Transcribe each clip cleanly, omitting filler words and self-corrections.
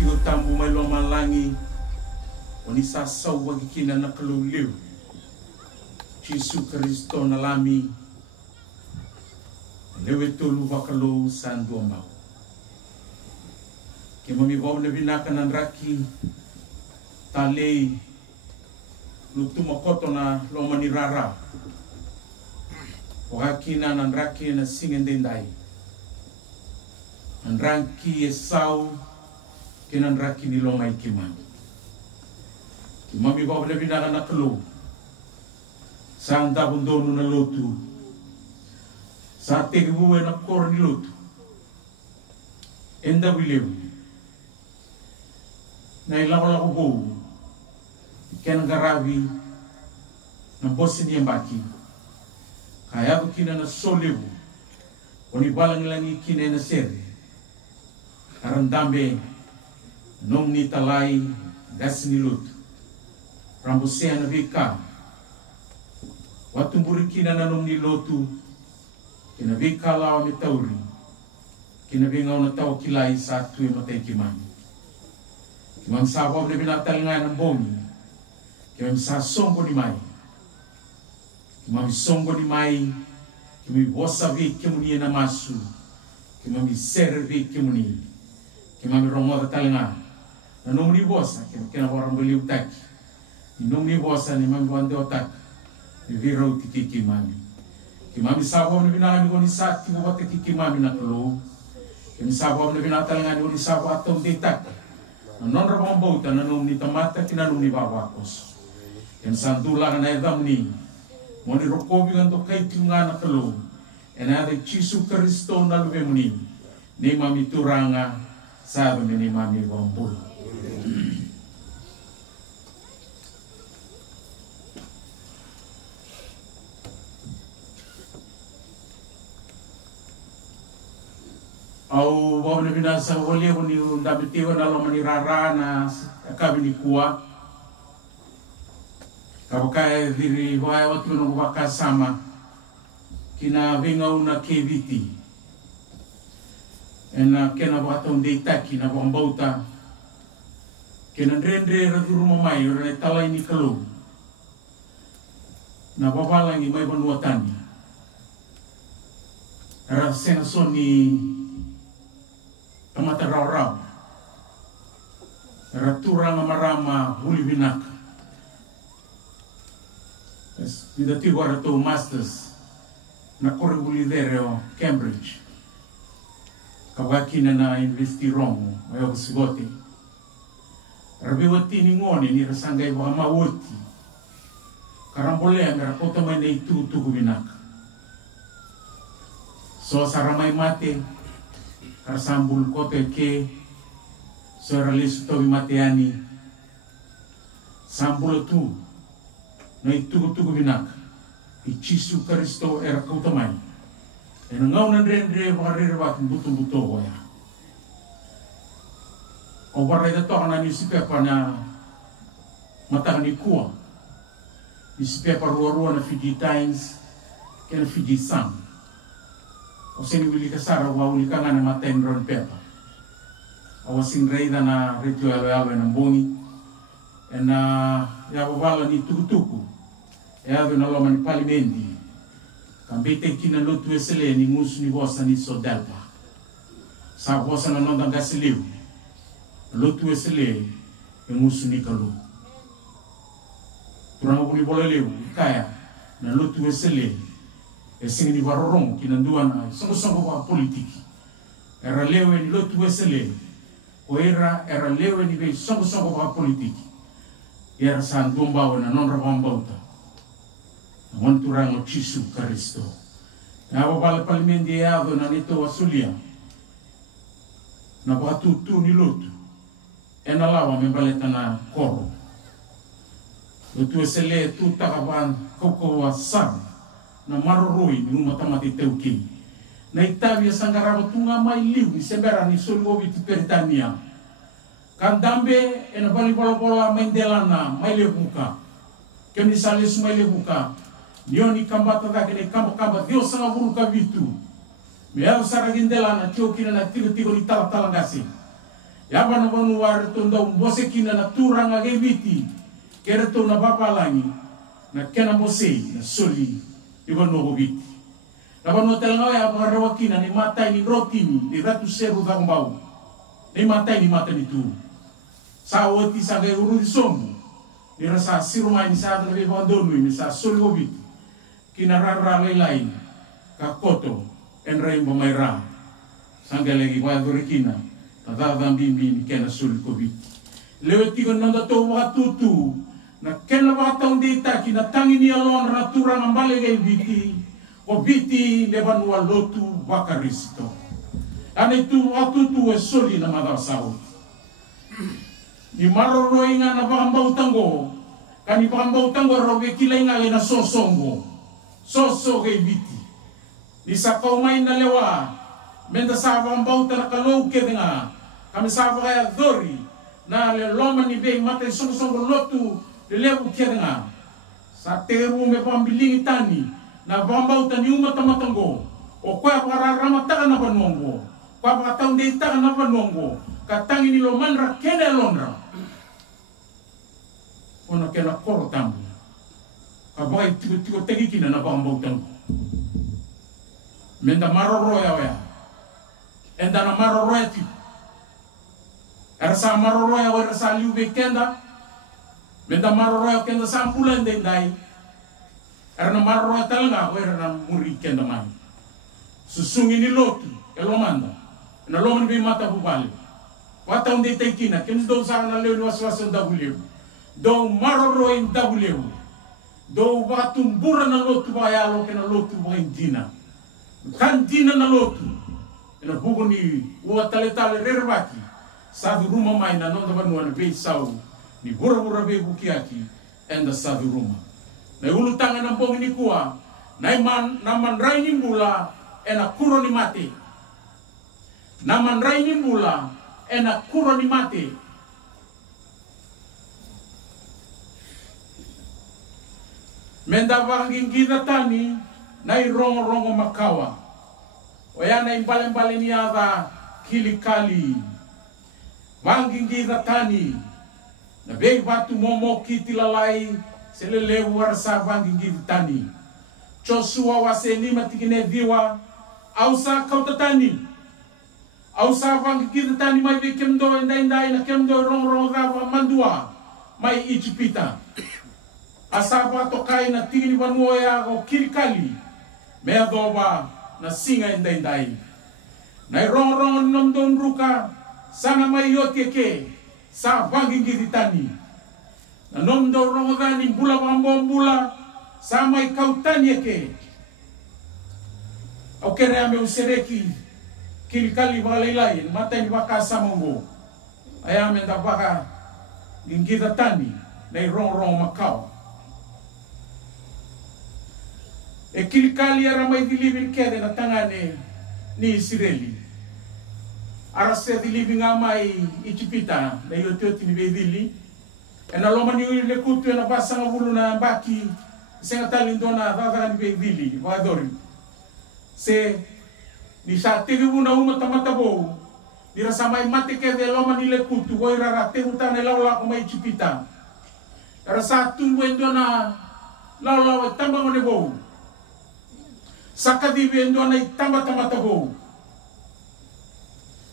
tigo tambu mai lo malangi oni sa sau wagi kina na kaluleu Jesu Kristo na lami lewe tolu wakalo sandu mau ke mami wau na binaka nan raki talei lutu makoto na lo mani rara wakina nan raki na singen dendai nan raki esau ke nan raki ni lo mai kimani ki mami wau na binaka na kalo sang tabundonu na lotu sa teguwe na kor ni lotu enda wileu na ilaw ko ken garavi na bosi ni mbaki kaya kina na solewu oni balang langi kina na sere arandambe nom ni talai das ni lotu rambusea na vika watu burikina na nung nilotu kina vika lawa mitauri kina vingaw na tao kilay sa tuwi matay kimani kimang sabaw na binatal nga ng bongi kimang sasonggo ni mai kimang songgo ni mai kimang bosa vi kimuni na masu kimang servi kimuni kimang romoda talanga na nung ni bosa kina warang beliw taki nung ni bosa ni mang wande otak virau tiki kimami kimami sabaw na binakami ko ni sati ko bata kikimami na tulo kimi sabaw na binatalangani ko ni sabaw atong ditak non rabang bauta na nung ni tamata kinanong ni babakos kimi sandula na edam ni mo ni rokobi ganto kay tinga na tulo enade Jesu Kristo na luwe mo ni mami turanga sabi ni mami bambul au wau na binasa wale ko ni ndabitiwa na lo manirara na kabi ni kuwa kabukaya diri waya watu no wakasama kina vinga una keviti ena kena watu ndeitaki na wambauta kena ndrendre raduru mamai ora tala ini kalo na babalangi mai banuatani ara sena soni kamata raw-raw ratura nga marama huli binaka nidati wara to masters na kore huli o Cambridge kawakina na investiromo mayo sigote rabiwati ni ngone ni rasangay baka mawoti karambolea nga rakota may na itutu binaka so saramay mate karsambul kote ke soralisu tobi mateani sambul tu na itugu binaka i Jesu Kristo era kautamai ena ngau na ndre wakarere wakin buto ya o waray da to kana newspaper na matang ni kuwa newspaper ruwa na Fiji Times kena Fiji Sun o sini wili kasara wa wili kanga na maten ron pepa o sing reida na reto alo na bongi ena ya wala ni tukutuku ya do na lo man palimenti kambete kina lotu esele ni musu ni bosa ni sodelpa sa bosa na nonda gasiliu lotu esele ni musu ni kalu turang buli boleleu kaya na lotu esele sing ni warorong kinanduan songo wa politiki era lewe ni lotu esele o era lewe ni be songo wa politiki era san domba na non rabambauta non turang o Jesu Kristo na wala palmendi ado na nito wasulia na batu tu ni lotu enalawa membaleta na koro lotu esele tu takaban koko wasan na maroroi ni umatamati teuki na Italia sangarabo tunga mai liu ni sebera ni solgobi ti Peritania kandambe ena bali bola mendelana mai lebuka kemi sales mai lebuka nioni kambata da kene kamba Dios sanga buruka vitu me au saragindelana tioki na tigo ni tala ngasi Yaba na vanu war tunda umbose kina na turanga gebiti. Kera to na bapalangi na kena mose na soli iba no biti. Na vanu telanga ya barawa kina ni mata ni rotini ni ratu seru da mbau. Ni mata ni tu. Sawati sa ge uru somu. Ni rasa siruma ni sa na be bandonu ni sa soli biti. Kina rara lain ka koto en raimbo maira. Sangga lagi wa dorikina. Tadadang bimbi kena sul covid. Lewati ko nanda to wakatutu na kena wakataon dita kinatangi ni alon ratura ng baligay biti o biti leban walotu wakaristo. Ano itu wakatutu e soli na madasaw. Ni maroroy nga na bakambau tanggo kani bakambau tanggo roge kilay nga na sosongo. Soso kay biti. Ni sa kaumay na lewa menda sa bakambau tanakalaw ke nga kami sabu kaya dori na le loma ni be mate song lotu le lebu kianga sa teru me pambilingi tani na bambau tani uma tamatango o kwa para ramata na banongo kwa para taun de ta na banongo katangi ni lo manra kene lonra ona kena koro tambu kabai tiko tegi kina na bambau tango menda maroro ya enda na maroro ya ti Ersa maroroya wa ersa liube kenda. Menda maroroya kenda sampulan dendai. Erna maroroya talanga wa erna muri kenda man. Susungi ni lotu elomanda. Na loman bi mata bubale. Wata unde tekina kenda do sa na leu waswas ndabuleu. Do maroroya ndabuleu. Do watumbura na lotu bayalo kena lotu wa indina. Kantina na lotu. Ena bugoni wa tale rerbaki. Sadu rumah mai na nonda banuan be sau ni bura be bukiaki enda sadu rumah. Na ulu tangan ng bong ni kuwa naman rainin bula ena kuro ni mati. Naman rainin bula ena kuro ni mati. Menda banging kita tani na rongo makawa. Oya na imbalen niya da kilikali. Banging kita tani na be batu momo kiti lalai selele warsa banging kita tani Joshua waseni matikine diwa ausa kau tatani ausa banging kita tani mai be kemdo indai na kemdo rong rava mandua mai Ijipita asaba tokai na tingini banuoya o kirikali mea doba na singa indai na rong nomdon ruka sana mai yote ke sa banging giritani na nomdo rongani bula bula sa mai kautani ke o kere ame usereki kilikali balailain mata ni baka samongo ayame da baka gingiratani na rong makau e kilikali era mai dilibir kede na tangane ni Israeli arase dilibi ngamai Ijipita na yotioti ni bedili ena loma ni le kutu na basanga bulu na baki senga talindona vava ni bedili vadori se ni sa teguna uma tamata bo ni rasa mai mate ke de loma ni le kutu goi rara teguta na laula ko mai Ijipita rasa tumbu endona laula tamba ngone bo sakadi endona tamba tamata bo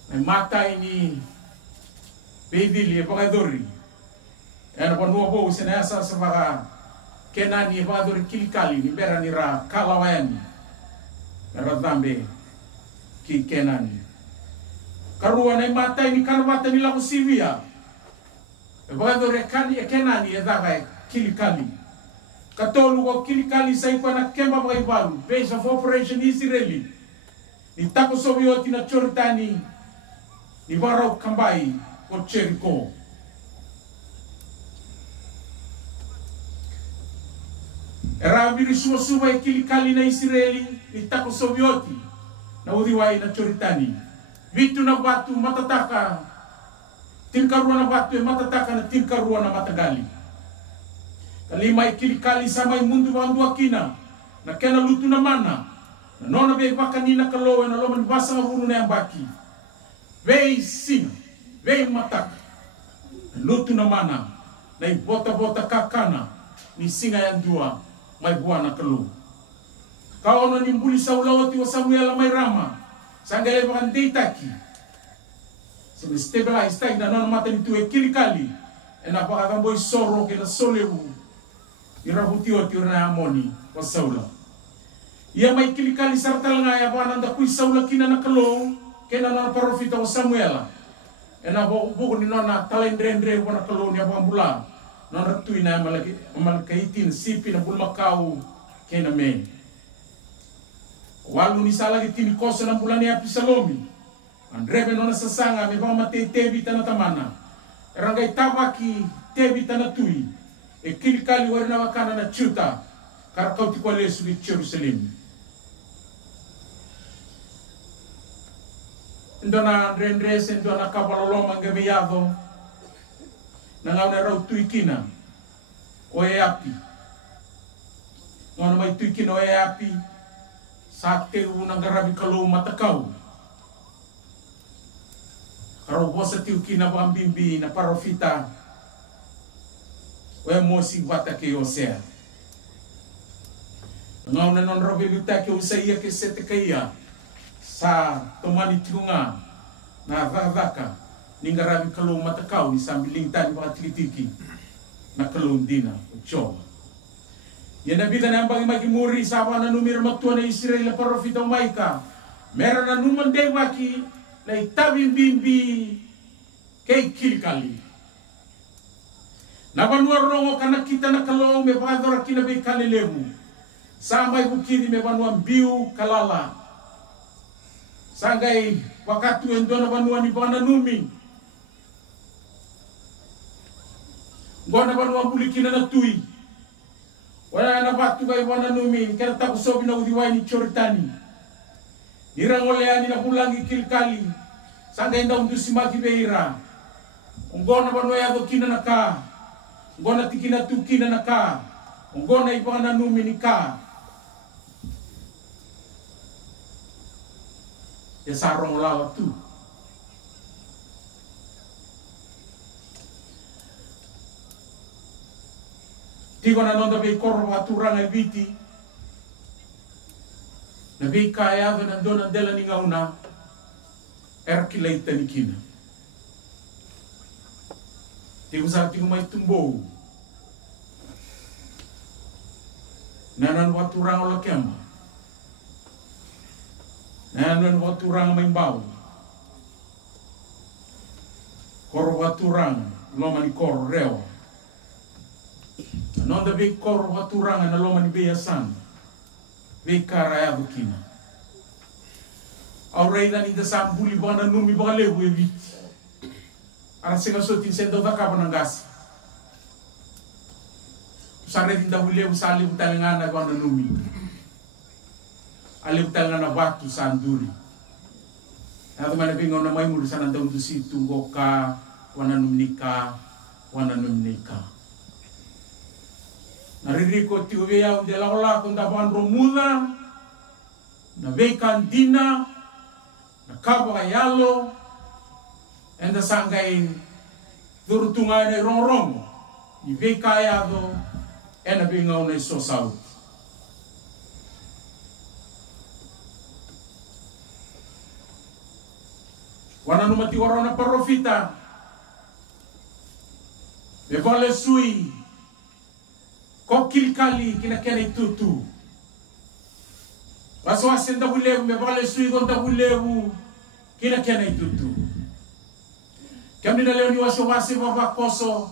Ay mata ini bedili bakadori. Ano panua po sinasa sa baka kenani bakadori kilikali ni bera ni ra kalawayan. Radambe ki kenani. Karuan ay mata ini kalwata nila ko sivia. Bakadori kenani edaka kilikali. Katolu ko kilikali sa ipa na kemba bakibalu. Base of Operation Israeli. Ni tako Sovieti na Choritani. Ni varau kambai o Jericho. Era biri suwa kilikali na Israeli ni tako Sovieti na udiwai na Choritani. Vitu na batu matataka tinkarua na batu matataka na tinkarua na matagali. Kalima kilikali samai mundu wandu akina na kena lutu na mana na nona be baka nina kalowe na loman basa huru na yang baki. Vei singa, vei matak lotu na mana na bota kakana ni singa yang dua mai buana kelu kaono ni mbuli saulawati wa Samuel mai rama sangale bakan deitaki sebe stebela istai na non mata ni tuwe kilikali ena baka boy soro ke na solewu irabuti o tiurna amoni wa saula ia mai kilikali sarta ngaya bana nda kui saula kina na kelo kena na profita wa Samuel ena bo ni nona talendrendre wana kelo ni abambula non ratui na malakaitin sipi na bulmakau kena me walu ni sala kitini kosa na bulani api salomi andrebe nona sasanga me bama tebi tanatamana erangai tabaki tebi tanatui e kilikali warna wakana na chuta karakauti kwa lesu di Jerusalem ndona rendres ndona kabaloloma ngemeyado nangauna rau tuikina oe api ngona mai tuikina oe api sakte unang garabi kalau matakau karo bosa tuikina bambimbi na parofita oe mosi wata ke osea ngauna non robe luta ke usaiya ke setekaya sa tomani tiunga na vavaka ningarabi kalau matakau ni sambiling tani baka tiki na kalau dina ucho ya nabi na ambang magimuri sawa na numir matua na Israel parofita maika mera na numan dewaki na itabim bimbi kay kilikali na banua rongo kana kita na kalau me badora kina be kalilemu sampai bukiri me banua biu kalala sangai wakatu endona banua ni bana numi ngona banua bulikina na tui wala na batu bai wana numi kera taku sobi na udiwai ni choritani irangoleani na bulangi kilkali sangai nda undusi maki beira ngona banua ya dokina na ka ngona tikina tukina na ka ngona ibana numi ni ka ya sarong lawa tu tigo na nonda be korro aturanga biti na be kaya na dona dela ni ngauna erkilaita ni kina tigo sa tigo mai tumbo nanan waturanga la kema nanan waturanga mai bau korro waturanga loma ni korro rewa nonda be kor waturanga na loma ni beyasan be karaya bukina aureda ni da buli bana numi bale wevit ara sega sotin sendo da kabana gas usare dinda bule usali utalangana bana numi ale utalangana batu sanduri na mana bingon na mai mulu sana ndau tu situ ngoka wana numnika naririko tiuwea de la ola kunda bandro muda na vekan dina na kaba yalo enda sangai durtunga ne rongrong ni vekayado ena bingau ne sosau wana numati warona parofita me vale sui kokil kali kina kena tutu waswasi nda bulevu me vale sui gonda bulevu kina kena tutu kami na leo ni waswasi baba koso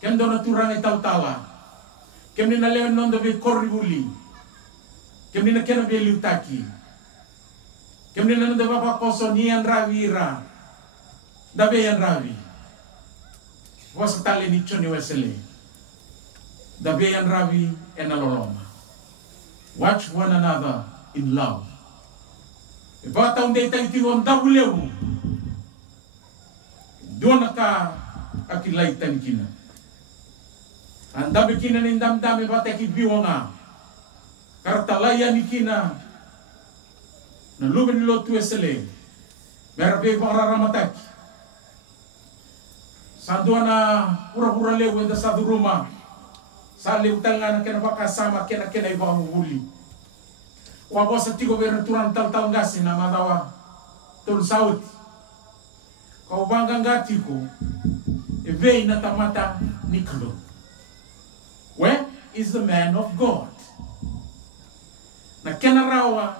kendo na turang itautala kami na leo nondo be koribuli kami na kena be liutaki kami na nondo baba koso ni andravira dabe andravi wasatale ni choni wesele dabe andravi enaloloma. Watch one another in love. Ibata unde itaitigon dabulewu dona ka akilai tanikina andabe kina nindam dame bata kibiwanga kartalaya nikina na luben lotu esele merbe barara mataki Sanduana pura-pura leu enda sa rumah. Sa leu tangana kena pakasama kena iba huli. Wa bosa tigo beraturan tal ngasi na madawa tul saut. Kau bangga ngati ko evei na tamata niklo. Where is the man of God? Na kena rawa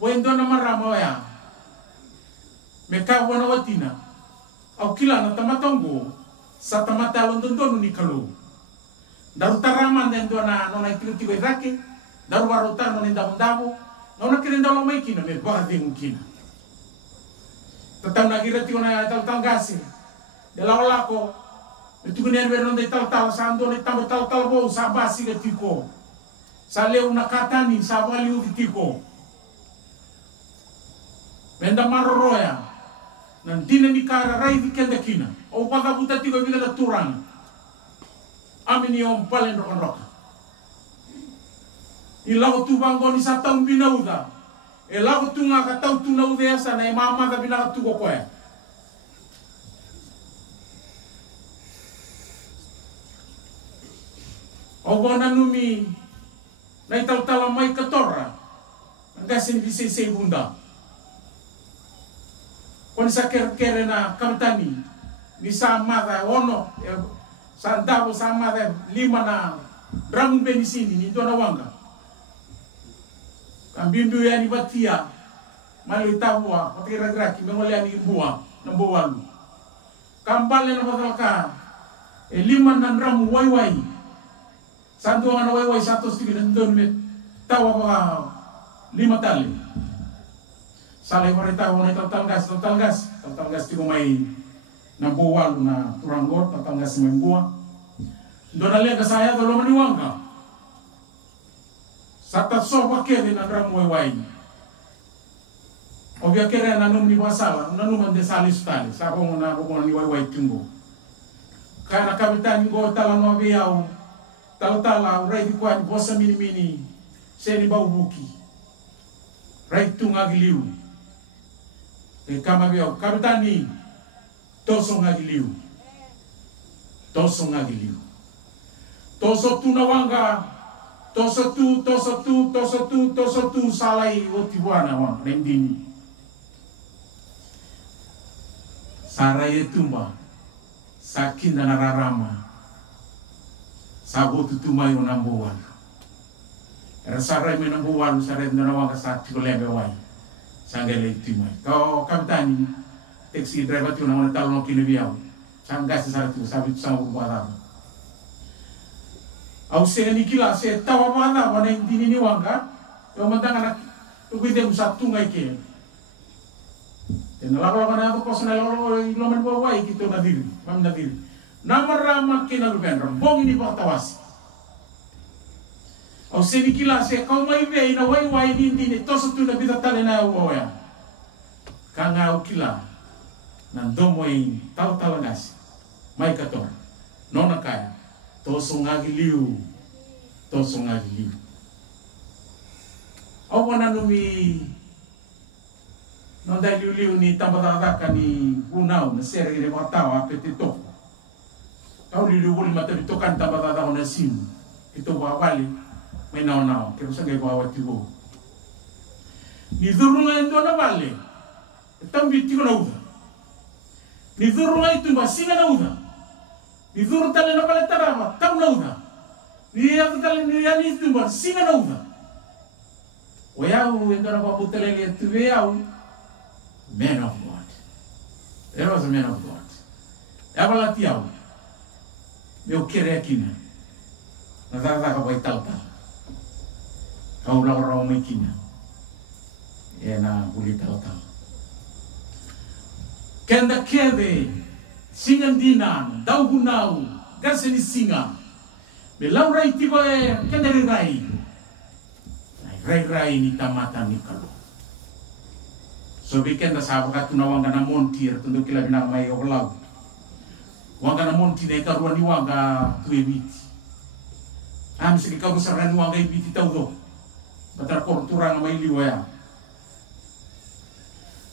wendo na marama ya. Meka wana watina. Au kila na tamatongo sa tamata londondo ni kalu. Daru taraman den dona nona ikutigo iraki, daru warutano ni ndamo, nona kirinda lo maikina me bade mukina. Tatang nagira tiko na tal gasi. De la olako, itu ne ver onde tal sando ni tal bo sa basi ke tiko. Sa leu na katani sa wali u tiko. Menda maroroya. Nantina ni kara rai di kenda kina. O paga buta tigo bila na turang. Amin yung palen roka. Ilaw tu bango ni sa taong binauda. Elaw tu nga kataw tu nauda yasa na imama ka binaka tu ko kwe. O gona numi na ital-tala may katora. Ang gasin bisisay bunda. Kung sa kere na kamtani, ni sa mada ono, sa dabo sa mada 5 na drum benisini, ni doon nawanga. Ang bimbiyo yan ibatia, malitawa, patiragraki, mengolian ibuwa, ng buwalu. Kambal na batal ka, 5 na drum wayway. Sa doon na wayway, sa tos tigil, doon may tawa pa 5 tali. Salay warita ko na talgas tiko may nabuwal na turangot, talgas may buwa. Doon na liya kasaya, dalo maniwang ka. Sa tatso pa kere na dram wayway. Obya kere na nung ni wasala, nanuman de salis tali, sa akong na kukunan ni wayway tinggo. Kaya nakabitan ko talang mabiyaw, tala, ray di kwan, bosa mini-mini, seni baubuki. Ray tungagiliw. Kama biyo, kapitani, toso ngagiliw. Toso tu nawanga, toso tu, salay o tibuana wang, rendini. Saray tumba, sakin na nararama, sabo tutumay o nambuwal. Era saray may nambuwal, saray na nawanga sa tikolebeway. Sanggay timay. Kau kapitani, taxi driver tu naman talong kinabiyaw. Sanggay sa sarito, sabi tu sama bumata. Au se ni kila se tawa bumata, wana hindi niniwang ka. Yung mandang anak, tuwide mo sa tungay ke. Nalako na ito ko sa nalaman buway, kito nadiri, mam nadiri. Namarama kinalupen, rambong ini patawas. Au seni kila se kau mai ve ina wai ni toso tu na bita tale na uoya. Kanga au kila na domo in tal ngas. Mai kator. Nona kaya toso ngagiliu. Au wana numi nonda liu ni tambataka ni unau na seri le matawa petito. Au liu buli matabitokan tambataka na simu. Ito wawali. May nao, pero sa gay bawat tibo. Ni duru nga ito na bale. Itang biti ko na uda. Ni duru nga ito masinga na uda. Ni duru tala na pala tarama, tam na uda. Ni yato tala ni yan ito masinga na uda. Wayaw, ito na paputalele ito wayaw. Man of God. There was a man of God. Yabalatiyaw. Meu kere akina. Nataka ka tal. Kau lau may kina. Na ulit tal. Kenda kede, singan dinan, daw gunaw, gasen ni singa. Belau rai tiba kenda rai. Rai ni tamata ni kalo. So kenda sahabat tunawang kana montir, tundu kila binang may olau. Wanga na montir na ikaruan ni wanga tuwibiti. Sige ka usaran mo ang ibiti tao do. Batra kortura nga may liwaya.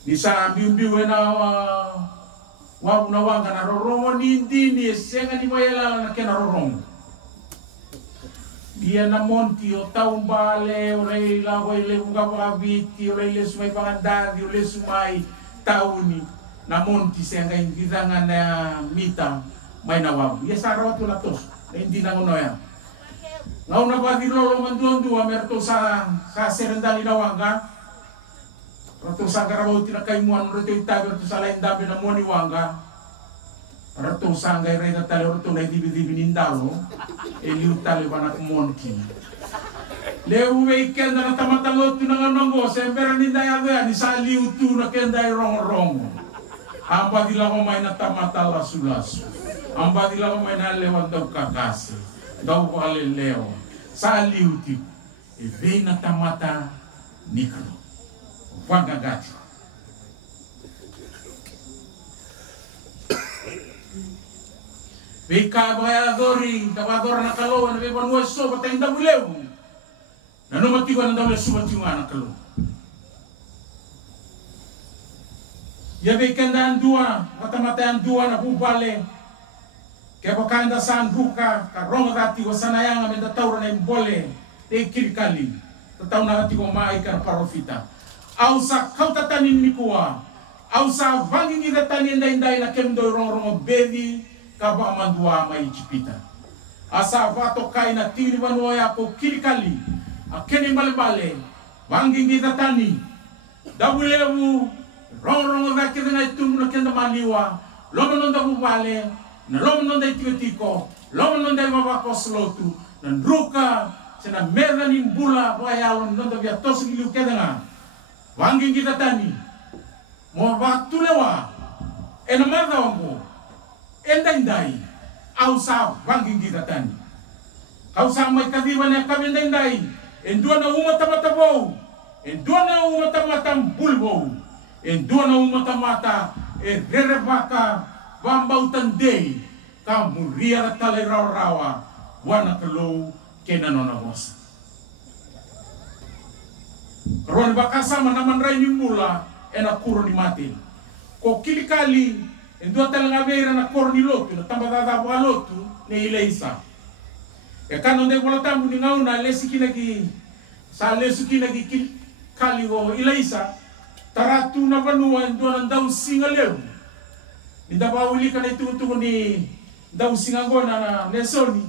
Ni sa biu-biu na Wa una wanga na rorongo ni ndini senga ni mayala na kena rorongo. Dia na monti o taumbale o rei la o le unga paviti o le sumai pangandadi o le sumai tauni na monti senga ingidanga na mita mai na wa. Ia sara tu la tos. Hindi na ngono ya. Ngau na ba di lolo manduan merto sa serendali na wanga. Rato sa garabau tina kaimuan rato itabi rato sa lain dabi na moni wanga. Rato sa ngai reda tali rato na dibi nindalo. Eliu tali wana kumonki. Leu wei kenda na tamatalo tina nganongo sembera nindaya dea ni sa liu tu na kenda rongo. Amba dila ko may na tamatala sulasu. Amba dila ko may na lewan daw kakasi. Daw ko alileo. Sa liu ti. Ebe na tamata nikalo. Wangagati. Bika bayadori, tawadora na kalo, na beba nuwa so batay ndabuleu. Nanumati ko na dawle subati na kalo. Ya bekenda dua, mata-mata dua na bubale. Kaya bakanda saan buka, karonga dati ko sanayang amenda taura na imbole, te kirikali. Tataw na dati ko maika parofita. Au sa kautatanin ni kuwa, au sa vangi ni ratanin inday na kemdo rongo bedi kaba mandua mai chipita. Asa vato kai na tili manuaya ko kirikali, akeni balbale, vangi ni ratani, dabulewu, rongo na kena itu na kenda maliwa, lomo nonda bubale, na lomo nonda tiko, lomo nonda mabako slotu, na ruka, sena merda ni bula bayalon nonda via tosi liu kedanga. Wangi kita tani, mo waktu lewa, enamada wango, endai, au sa wangi kita tani, au sa mai kadiwan ya kami endai, endua na umata-mata endua na umata-mata bulbo, endua na umata-mata rerevaka wambau tandei, kamu ria tale rawa, wana kalo kenanona bosa. Ron bakasa manaman rai ni mula ena kuro ni mati. Ko kili kali endua talanga beira na koro ni lotu na tamba dada wa lotu ni ileisa. E kano de bola tambu ni ngauna lesi kinagi sa lesu kinagi kili kali wo ileisa taratu na vanua endua na dau singa leu. Ni daba uli kana itu ni dau singa gona na nesoni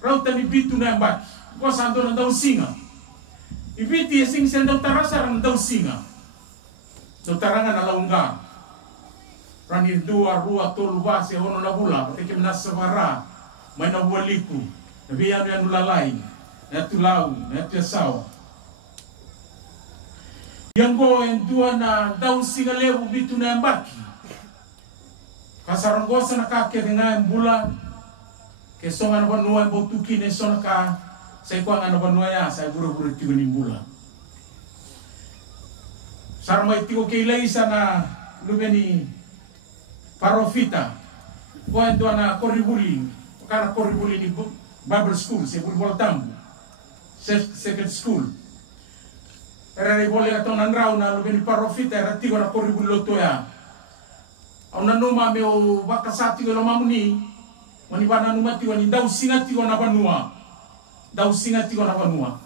rauta ni bitu na mbaki. Ko sando na dau singa. Ibiti sing sendau tarasa ran daw singa. So tarangan na laungga. Rani dua rua tolu base hono na bula, pati kim nasabara, may nawaliku. Nabiyan yan ulalay, na tulaw, na tiyasaw. Yang go en dua na daw singa lewu bitu na mbaki. Kasaranggosa na kake dengan bula. Kesongan na banuay botuki ne sonaka. Saya kuang ana banuaya, saya buru-buru tigo nimbula. Sarmai tigo keilaisa na lubeni parofita. Kuan tu ana koribuli, karena koribuli ni Bible school, saya buru tambu. Second school. Era boleh atau nanrau na lubeni parofita, era tigo na koribuli lotoya. Au nanuma meu bakasati lo mamuni, mani bana numa tigo ni dau singa tigo na banua. Daw singa tigo na banua.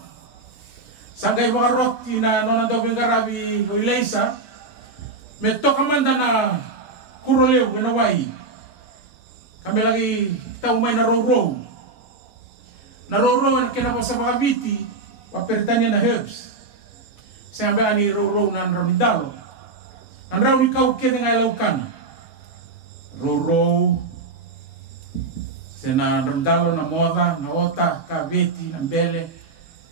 Sangay mga roti na nona daw bengarabi o ileisa, me toka manda na kuroleo ganawai. Kami lagi tau may naroro. Naroro na kinapa sa mga biti, waperitanya na herbs. Sabi ani roro na nramidalo. Ang raw ni kau kede nga ilaw kana. Roro, sena rondalo na moda, na ota, kabeti, na bele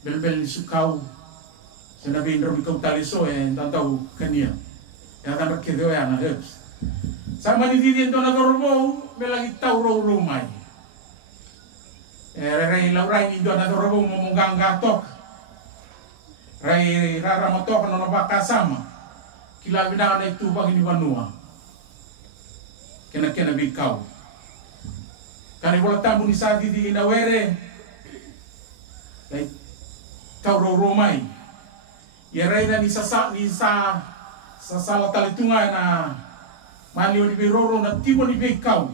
ni sukau. Sena binro ikaw taliso tantaw kanya. Kaya kan rakideo na herbs. Sama ni didi ito na dorobo, belagi tau rumay. Ray lauray ni do na dorobo mumunggang gatok. Ray raramotok no bakasama. Kila bina na itubag ni banua. Kena bikaw. Kani wala tamu ni sa didi inawere. Like tau rumay. Yaray na ni sa sala talitunga na Mali o ni beroro na timo ni bekau.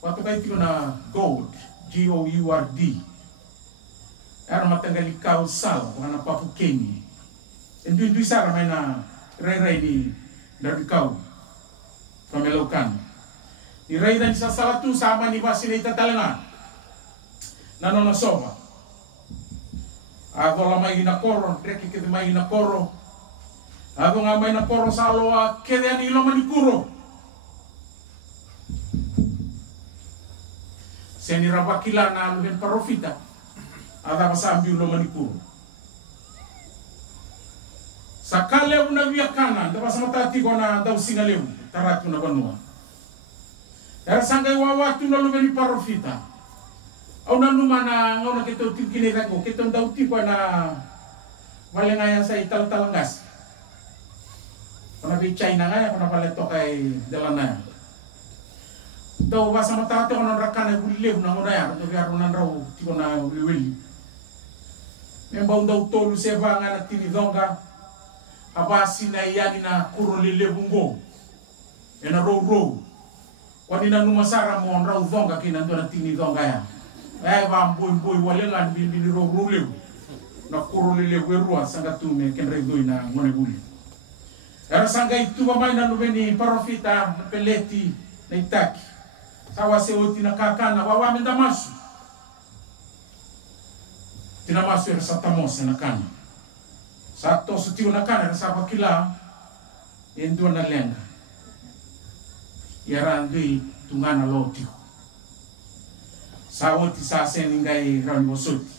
Watu kai tiko na gold, G-O-U-R-D. Era matangali kau sal, wana papu kenyi. Endu sara mai na rai ni dari kau. Pamelokan. Ni rai dan sa salatu sama ni basi ni tatalenga. Nanona soba. Ako la mai na koro, reki ke mai na koro. Ako nga mai na koro sa loa kede ani lo manikuro. Seni rabakila na aluben parofita. Ada masambi lo manikuro. Sakale una via kana, daba sama tati kona dau singaleu, taratu na banua. Era sangai wawatu na lubeni parofita. Au na lumana ngau na keto tikine rako, keto dau tipa na malengaya sa ital-talangas. Pana bicai na ngaya, pana paleto kay dalana. Dau basa matati kona rakana bulilew na ngunaya, kato biaro na raw tiko na uliwili. Membaw daw tolu seba nga na tinidonga, abasi na iyani na kuro lilebungo. E na row. Wani na numasara mo ang raw donga kinando na tinidonga ya. Ay ba boy walengan bin row lew. Na kuro lilebwerua sanga tume kenre doy na ngone buli. Era sanga itu mamay na nubeni parofita na peleti na itaki. Sawa se oti na kakana wawamin damasu. Tinamasu era satamos na kana. Sato sutio na kana sa bakila endo na lenga. Yara ndui tungana lotio. Sa oti sa seningai ranbosoti.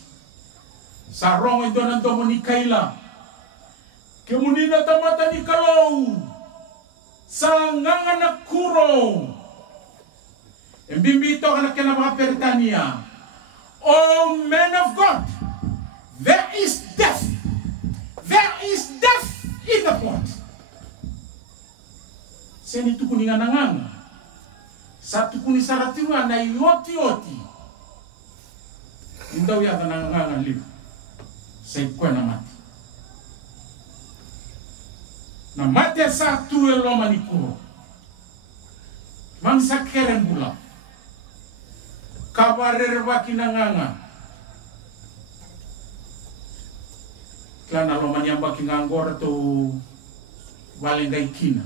Sa rongo endo na ndomo ni kaila. Kemunina tamata ni kalou. Sa nganga na kuro. Embimbito kana kena mga peritania. Oh men of God, there is death. There is death in the pot. Seni tukuni ngananganga. Sa tukuni saratiwa na ioti. Indaw yata nanganga live. Sa ikwena mati. Na mati sa tuwe loma ni kuro. Mangsa keren bula. Kabarere baki nanganga. Kana lo manyamba kingangor to walengai kina.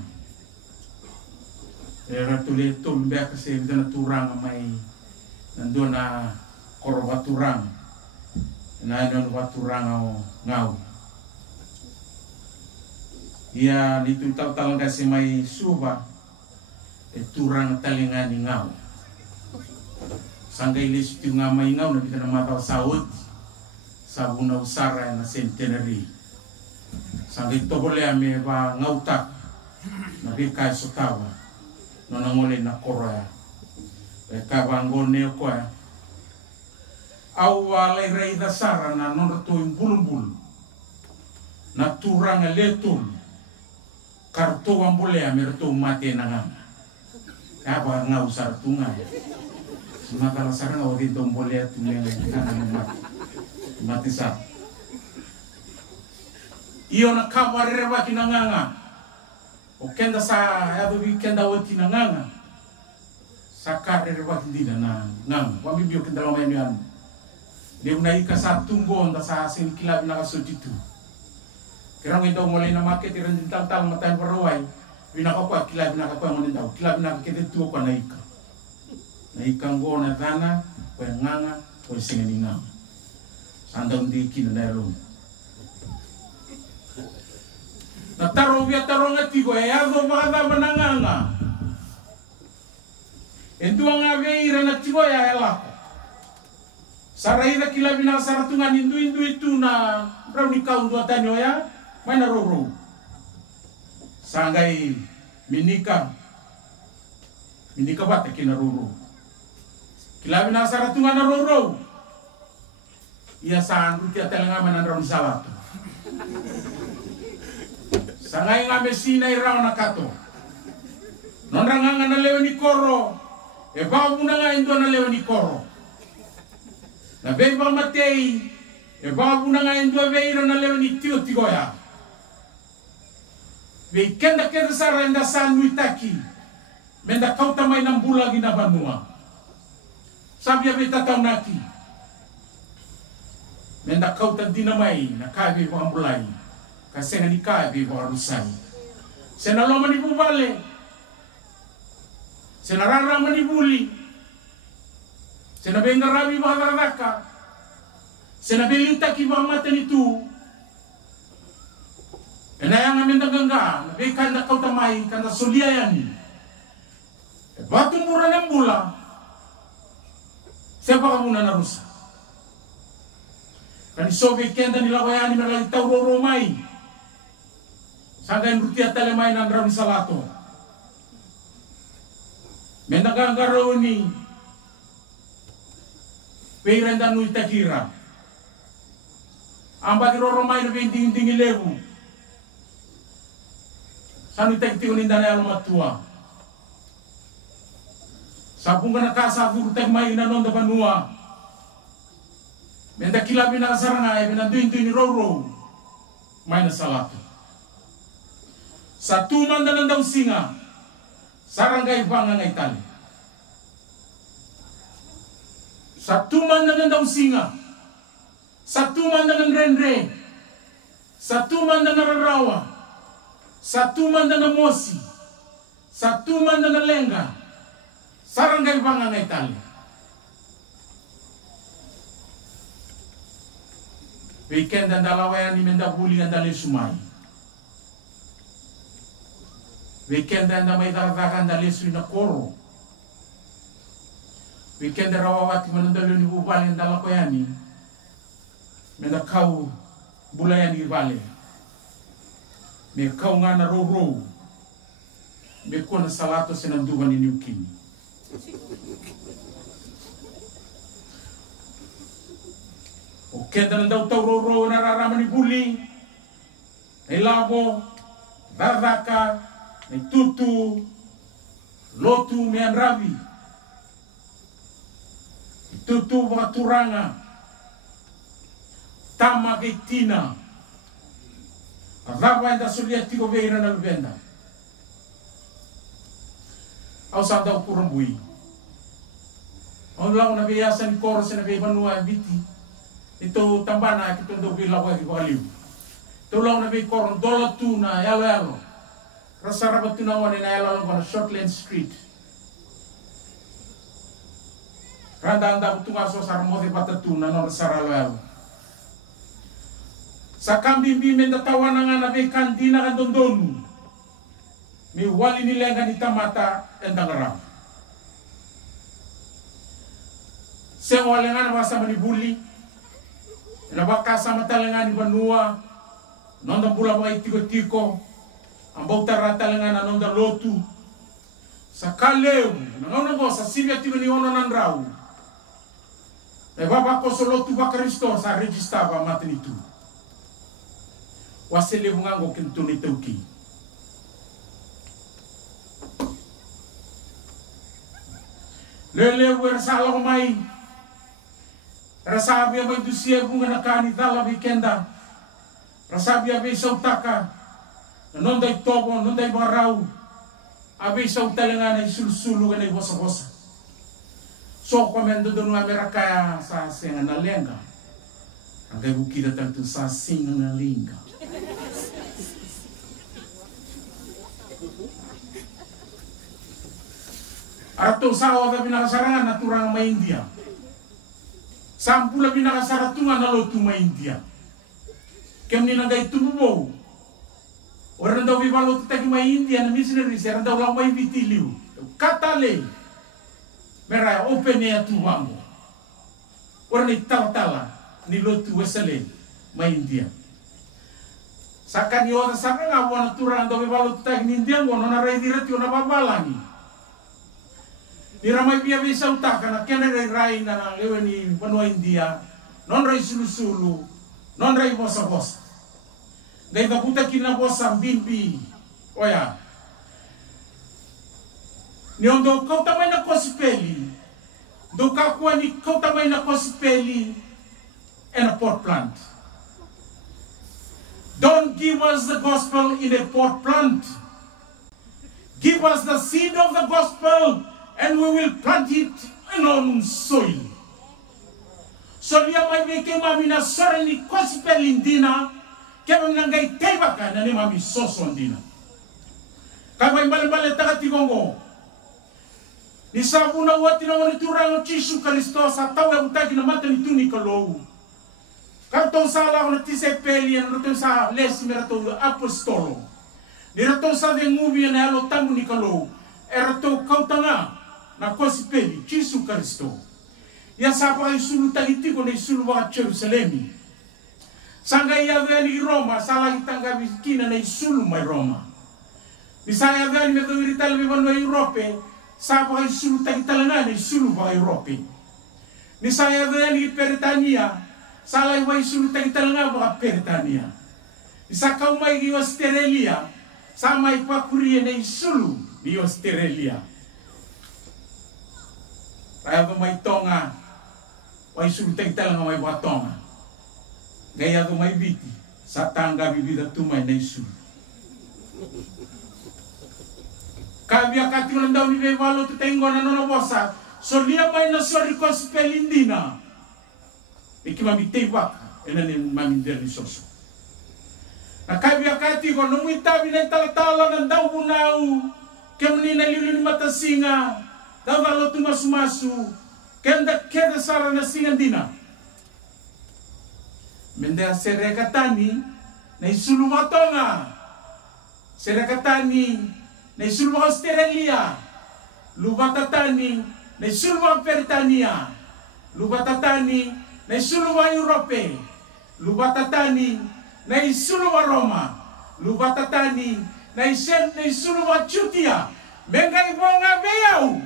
Era tule tumbe kasi dana turang mai nando na korba turang. Na non waturang o ngau. Ia ditu tal kasi mai suba e turang talingani ngau. Sanggai lis tu ngamai ngau na kita na mata saud. Sabuna usara na centenary. Sanggai tobole ame ba ngautak na bika sotawa. No nangole na koroya. Eka bangone ko ya. Au wale rei da sara na non to imbulubul. Na turanga letum. Karto ambole ame to mate na ngama. Kaba ngau sar tunga. Sumatala sara ngau dito mbole tulenga kana mate. Mati sa. Iyo na kamarere ba kinanganga. O kenda sa yado bi kenda wati nanganga. Sa karere ba kindina na nganga. Wami biyo kenda lamay niyan. Leo na ika sa tunggo nda sa sinikilab na kasutitu. Kirang ito mulay na market iran din tal matayin paraway. Binakapwa kilab na kapwa mo daw. Kilab na kakititu ko na ika. Na ikang go na dana. Kaya nganga. Kaya singaningang. Andang di kinanero. Nataro biya taro ngati ko ayado baka mananganga. Ento nga veira na tigo ya ela. Sarai da kila bina saratungan indu itu na rauni kau dua tanyo ya. Mana roro. Sangai minika bata kina roro. Kila bina saratungan na roro. Ia saan rutia telenga manandron salato. Sangai ngame sinai rao nakato. Nonranganga na leo ni koro. E babu na nga indo na leo ni koro. Na beba matei. E babu na nga indo veira na leo ni tio tigoya. Vei kenda sara enda san muitaki. Menda kau tamay ng bulag inabanua. Sabi ya beta tau naki. Menda kau ta dinamay na kabe ko ambulay. Kasi nga ni kabe ko arusay. Senalo man ibubale. Senarara man ibuli. Senabenga rabi baharaka. Senabelita ki mamata nitu. Enayang amin gangga, nabikan na kau tamay kana suliayan. Batu murah ng bula. Siapa kamu na rusa? Kan Soviet kenda nila kaya ni mereka tahu romai. Sanggain rutia telemai ng ram salato. Mendagang ni Peirenda nui takira. Amba kiro romai na binting lebu. Sanu takti uninda na matua. Sapung kana kasa furu tag mai na nonda banua. Menda kilabi na saranga e menda duin ni roro. Mai na salato. Satu manda nanda usinga. Sarangai banga ngai tali. Satu manda nanda usinga. Satu manda ng renre. Satu manda na rarawa. Satu manda na mosi. Satu manda na lenga. Sarangay banga ng Italia. Weekend ang dalawayan ni Mendabuli ang dali sumay. Weekend ang damay dalawakan dali suy na koro. Weekend ang rawawati manandalo ni Bubali ang dalawayan ni Mendakaw bulayan ni Bale. May kaw nga na roro. May ko na salato sinandugan ni Newkin. Kenda ng daw tauroro nararaman ni Buli, ay labo, bavaka, may tutu, lotu, may anrabi. Tutu mga turanga, tama kay tina, avava da suliat tiko veira na lubenda. Au sa daw kurang bui. Ang lang na biyasan ni Koro sa nabibanua biti. Ito tambana ito ndo bilaw ay baliw. Ito lang na bi Koro dola tuna yalo. Rasa rabat tunawan na yalo lang Shortland Street. Randa anda tunga so sarmode patatuna no saralo. Sa kambimbi men tawana nga na bi kandina kan dondonu. Mi wali nila nga nitamata endang ram. Sa wali nga nabasa manibuli, nabaka sa matalangan ni Banua, nonda bula mga itiko-tiko, ang bautara talangan na nonda lotu, sa kalew, nanonda ko sa Sibia tiko ni ono nandraw, baba ko sa lotu ba Kristo sa registaba matin itu. Wasili nga ko kintunituki. Lele rasa mai rasa abia mai dusia bunga nakani dala weekenda rasa abia be sautaka nondai tobo nondai barau abi sautalanga na isulsulu kana bosa-bosa so komendo do no Amerika sa senga na lenga ang kay bukida tanto sa singa na linga. Arato sawa ka pinakasarangan na turang may India. Sampula pinakasaratungan na lotu may India. Kaya ninagay tumubo. Orang daw bibalo tagi may India na missionaries. Orang daw lang may vitiliw. Katale. Meray open niya tuwango. Orang itawtala ni lotu wesale may India. Sakan yo sa nga wana turang daw bibalo tagi ni India ngono na ray direct yo na babalangi. Niramay biya bisa utaka na kena ray na ng ewan ni Banua India, non ray sulu-sulu, non ray bosa-bosa. Dahil kaputa kinabosa bimbi, oya. Niyon do kau tamay na kosipeli, do kakwa ni kau tamay na kosipeli, and a pot plant. Don't give us the gospel in a pot plant. Give us the seed of the gospel and we will plant it in our own soil. So liya may beke mami na sore ni gospel indina kaya nanggay tebaka na ni mami soso indina. Kaya may malambala takatigongo ni sabuna wati na waniturang Jesu Kristo sa tawa utagi na mata ni tuni kalou. Kartong sala ko na tisay peli na ratong sa lesi meratong apostolo. Ni ratong sa dengubi na alo tamu ni kalou. Ratong kautanga na kosi peli Jesu Kristo. Ya sapa ay sulutan iti ko na isulu mga Jerusalemi. Sangga iya veli Roma sala kitangga biskina na isulu may Roma. Bisaya veli na kawirital bibano Europe sapa ay sulutan italanga na isulu mga Europe. Nisaya veli Peritania salay way sulutan italanga mga Peritania. Isa kaumay di Australia samay pakuriya na isulu di Australia. Kaya may tonga way sulutan italanga may batonga. Gaya may biti sa tangga bibida tumay na isulu. Kabia katiwan daw ni Bevalo tutengo na nonobosa so liya may nasori gospel indina. Ikimamitewa ena ni mamindel ni soso. Nakabia kati ko nung itabi na talatala ng daw bunau kemni na lilin matasinga daw valo tumasmasu kenda keda sara na singa dina. Mende serekatani na isulu matonga. Serekatani na isulu Australia. Lubatatani na isulu Peritania. Lubatatani na isulu Europe. Lubatatani na isulu Roma. Lubatatani na isulu Judia. Menga ibonga beyau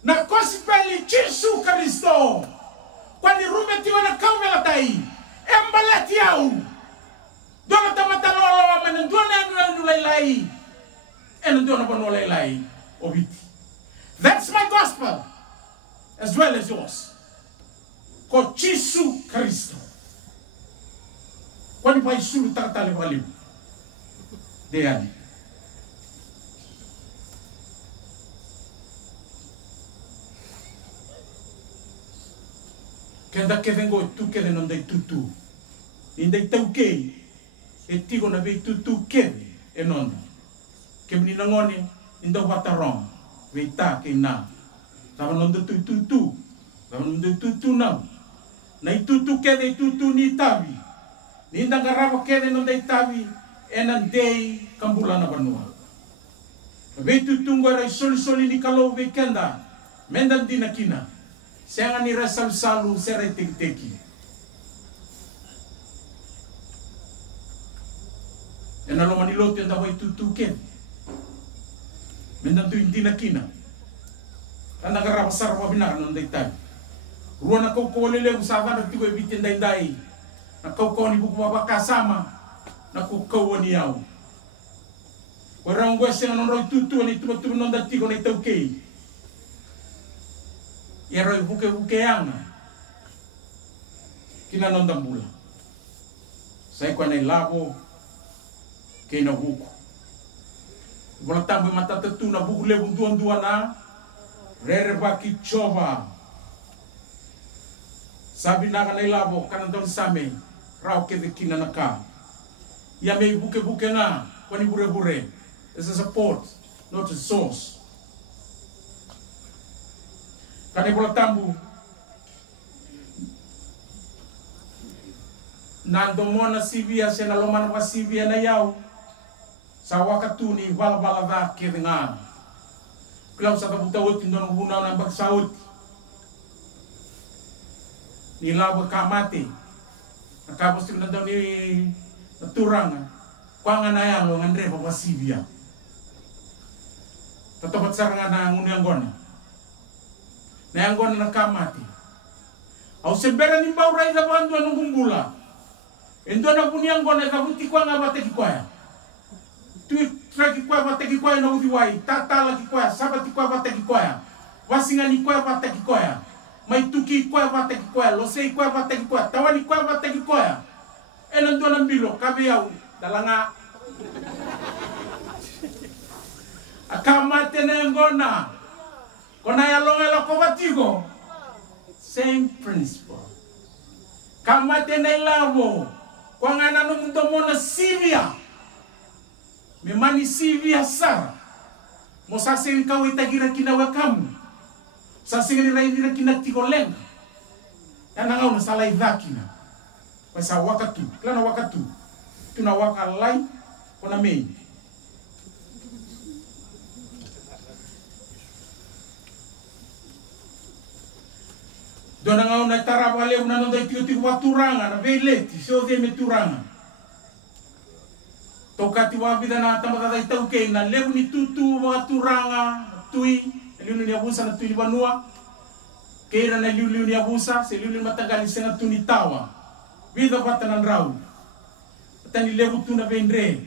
na gospel Jesu Kristo. Kwani rumetiwa na kaumela tai embalati yau dona tamatalolo manendona nulailai enendona banolailai obiti. That's my gospel as well as yours. Ko Jesu Kristo. Kwani pa isulu takatale walimu deyani. Kenda que vengo tu que de nondai tutu. Indai tau ke e tigo na ve tutu ke e nonda. Ke menina ngone inda watarong ve ta ke na. Tava nonda tutu. Tava nonda tutu na. Na tutu ke de tutu ni tabi. Ninda garava ke de nondai tabi e nandei kambulana banua. Ve tutu ngora soli ni kalau ve kenda. Mendan dinakina. Siya ni rasal salu seray tig-teki. Yan na lo manilot yung daway tutukin. Mendan to hindi na kina. Kan nagarapasar pa binakan ng daytay. Ruwan na kukulile usapan at tikoy bitin day-day. Nakaukaw ni bukuma kasama. Nakukaw niyaw. Warang gwes yung nonroy tutuan ito matulunong dati ko na itaw kay. Yeroy buke-bukeang kinanondang bula. Saya kwa na ilabo kay na buko. Wala tambo matatatu na buko lebong duan-duan na rereba kichova. Sabi na ka na ilabo kanandang same raw kede kinanaka. Ya may buke-buke na kwa ni bure-bure. It's a support, not a source. Kani bola tambu nando na sivia sena lomana wa sivia na yau sa wakatuni bala va kedenga klau sa kabuta uti non buna na bagsaut ni lawa kamate nakapos tin nando ni naturanga kwanga na yang lo ngandre wa sivia tatobat saranga na ngunyangona na yang gona nakamati. Au sebera ni baura ida bandu anu gumbula. Endo na buniang gona ka buti kwa ngabate kikwaya. Tu traki kwa bate kikwaya na udiwai, tata la kikwaya, sabati kwa bate kikwaya. Wasinga ni kwa bate kikwaya. Mai tuki kwa bate kikwaya, losei kwa bate kikwaya, tawani kwa bate kikwaya. Enando na mbilo kabe yau dalanga. Akamate nengona. Kona yalongela kovatigo. Same principle. Kamate nailavo. Kwa ngana numudomona Sivia. Memani Sivia Sara. Mosasing kau itagira kinawakamu. Sasing iraira kinatigolenga. Yanangau na salai dhakina. Pasa wakatu. Klana wakatu. Tuna waka lai. Kona mei. Dona ngau na tarapa leu na nonda tiu waturanga na veileti so de meturanga. Tokati wa vida na tamata dai tau ke na leu ni tutu waturanga tui liu ni abusa na tui banua. Keira na liu ni abusa se liu matagali sena tuni tawa. Vida patanan rau. Tani leu tu na vendre.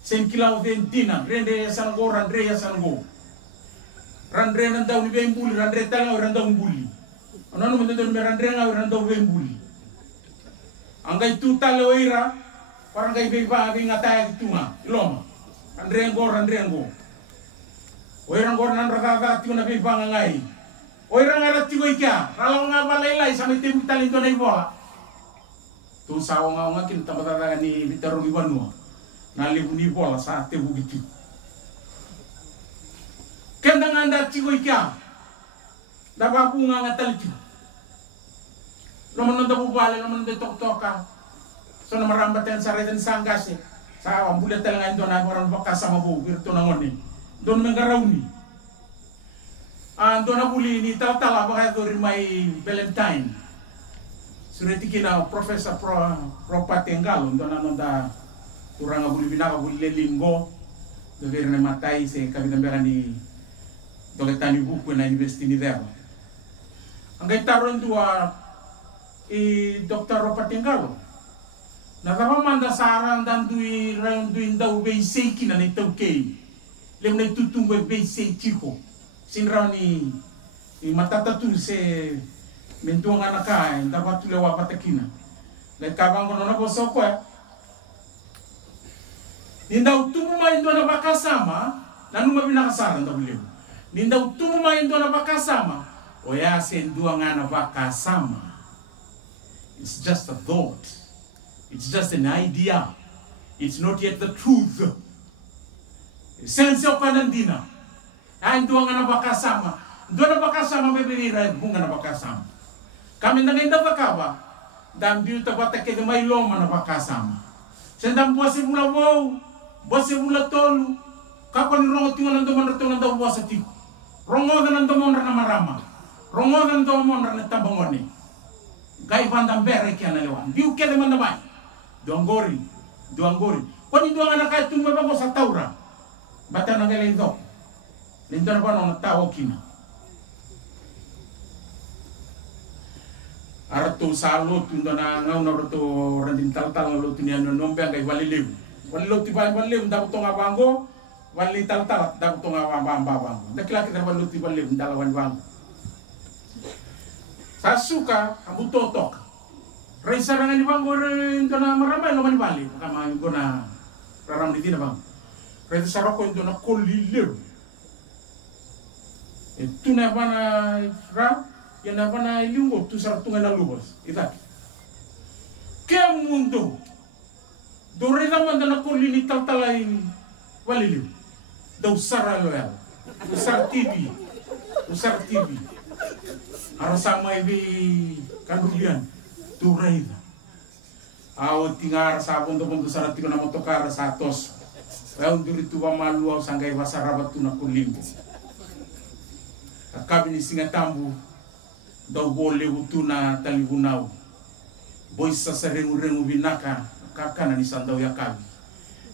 Sen kilau ventina rende sango randre ya sango. Randre na dau ni bembuli randre tanga randau mbuli. Ano mo tendo merandrenga rando wembuli. Angay tuta loira parang kay beba ang atay tunga iloma. Randrengo. Oirang gor nan ragaga tiu na beba ngai. Oirang ara tiu ika, ralaw nga balay sa may tim talento na ibola. Tu sawo nga kin tamata ni bitaro ni banua. Nalibu ni bola sa tebu gitu. Kenda nganda tiu ika. Dababu nga ngatalito. Naman nanda bubale, naman nanda tok-toka. So na marambat yan sa redan sanggas eh. Sa awang bulat talaga doon na parang baka sa mabu. Virto na ngon eh. Doon menggaraw ni. Doon na buli ni tala baka doon may Valentine. Sureti kina Professor Pro Patengalo. Doon na nanda kurang abuli binaka buli linggo. Doon na matay sa kabitambera ni Doletani buku na university ni Deva. Ang gaitaron dua Dr. Ropatingalo. Nakapamanda sarang dan dui daw beisei kina na itaw kay. Lem na itutung beisei chiko. Sinraw ni matatatul se mentuang anakay dapat tulewa patakina. Nagkabang ko na bosok ko eh. Nindaw tumumay doon na bakasama nanu mabinakasaran daw lem. Nindaw tumumay doon na bakasama o yasin dua nga na bakasama. It's just a thought. It's just an idea. It's not yet the truth. Sense of kanandina. Ay dua nga na bakasama. Dua na bakasama bebirira bunga na bakasama. Kami na ngayon na bakaba. Dan biu tapata ke may loma na bakasama. Sendam buwasi mula wow. Buwasi mula tolu. Kapag ni rongo tingo nang domon rato nang daw buwasa tiko. Rongo nang domon na marama. Rongo nang domon na tabangoni. Gai bandang bere kia na lewan. Biu kele mandamai. Duanggori. Kwani duang anak kaya tumba bako sa taura. Bata na gale ito. Linto na pa nung tao kina. Arto salot. Tundo na ngaw na rito randin tal-tal na luto niya nombe ang kay waliliw. Waliliw tiba waliliw. Dapat ito nga banggo. Waliliw tal-tal. Dapat ito nga banggo. Nakilaki na waliliw tiba waliliw. Dalawan banggo. Sasuka, kamu totok. Raisa dengan di bang goreng kena meramai lo mani balik. Kama guna raram di tina bang. Raisa saroko itu nak kolilir. Itu na bana ra, yang na bana ilungo tu saratungan na lubos. Ita. Kaya mundo. Dore naman na kolili tal-talay waliliw. Daw sara loyal. Usar TV. Arasama ibi kandulian turai. Aw tingar sabon to punto sarat tiko na motokar sa tos. Wa unduri tu wa malu aw sangai wasarabat tu na kulimbo. Akabi ni singatambu daw bole utuna talibunau. Boy sa rengu binaka kakana ni sandaw yakabi.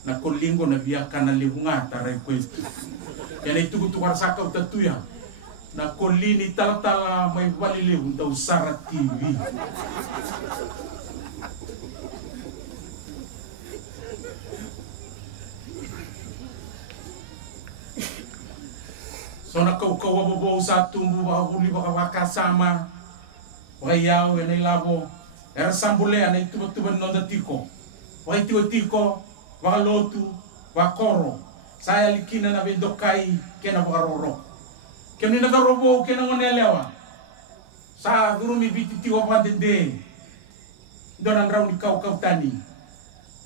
Na kulimbo na biaka na libunga taray kwestu. Yan itu kutukar sakaw tatuya. Na kolini tal-tal may waliliw daw Sara TV. So nakaukawababaw sa tumbo huli baka kasama wayaw yan ay labo era sambule anay tubat-tubat no datiko wakay tiwa-tiko waka lotu wakoro saya likina na bendokai kena bagaroro kena nagarobo kena ngonelewa sa durumi biti tiwa padende donan rauni kau tani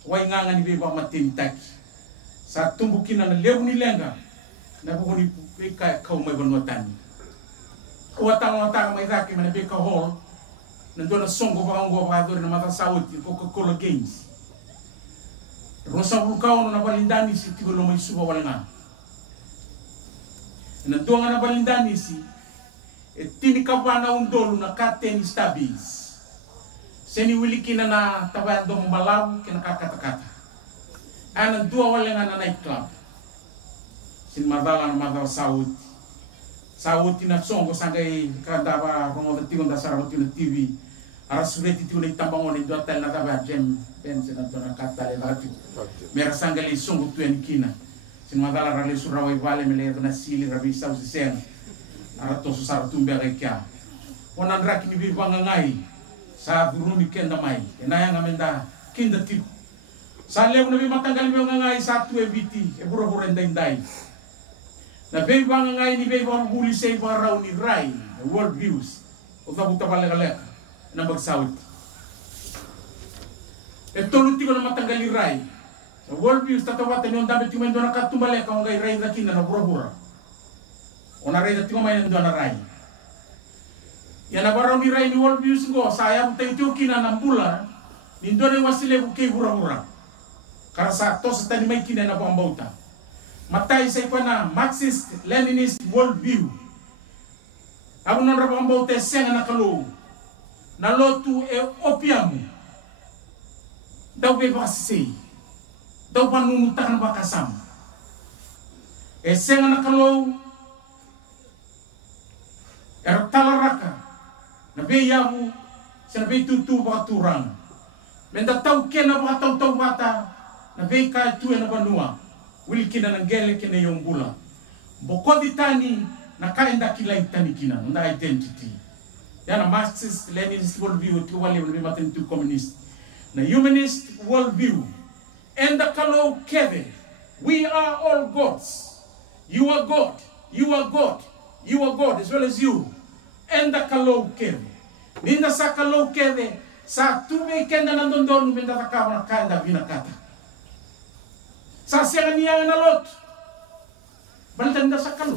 wai nganga ni beba matin taki sa tumbukina na lebu ni lenga na bugoni beka kau mai bonotani watang mai zaki mana beka hol nandona songo baongo ba na mata sauti Coca-Cola Games rosa bukau na balindani si tigolo mai suba walanga na donga na balindani si tini kabana undolu na kateni stabis seni wilikina na tabando malau kina kata ana dua walanga na night club sin madala na madala sauti na songo sangai kandaba romo de tigonda saraboti na TV ara sureti tigo ni tambangone do tal na taba gem pense na dona kata le lati mera sangali songo tu en kina sin madala rale surawai vale mele na sili rabi sausi sen ara to susara tumbe rekia onan raki ni bibanga ngai sa burumi kenda mai enaya ngamenda kinda tip sa lebu na bimatanggal bibanga ngai satu ebiti e bura-bura ndai na bibanga ngai ni bibanga buli sei barau ni rai world views o tabuta bale na bagsawit e toluti ko na matanggal rai world views tatawata ni ondabe timendo na katumbale ka ngai rai nakina na bura-bura ona rai da tingomay na na rai yana barau ni rai ni world views go saya mutay kina na bula ni ndone wasile buke bura-bura karasa to sa tani may kina na pambauta matay sa ipana Marxist Leninist world view abo non ra pambauta senga na kalo na lotu e opium daw be basisi daw panunutahan bakasam e senga na kalo era talaraka na be yabu sa be tutu baturang menda tau kena ba tau bata na be ka tu na banua wil kina na gele kina yung bula bokodi tani na kaenda kila itani kina na identity yana Marxist Leninist worldview tu wale wale maten tu communist na humanist worldview and the kalo keve we are all gods you are God you are God you are God as well as you and the kalo keve ninda sa kalo keve sa tume kenda nandondonu benda takawa na kaenda binakata sa siya niya na lot baltanda sa kalo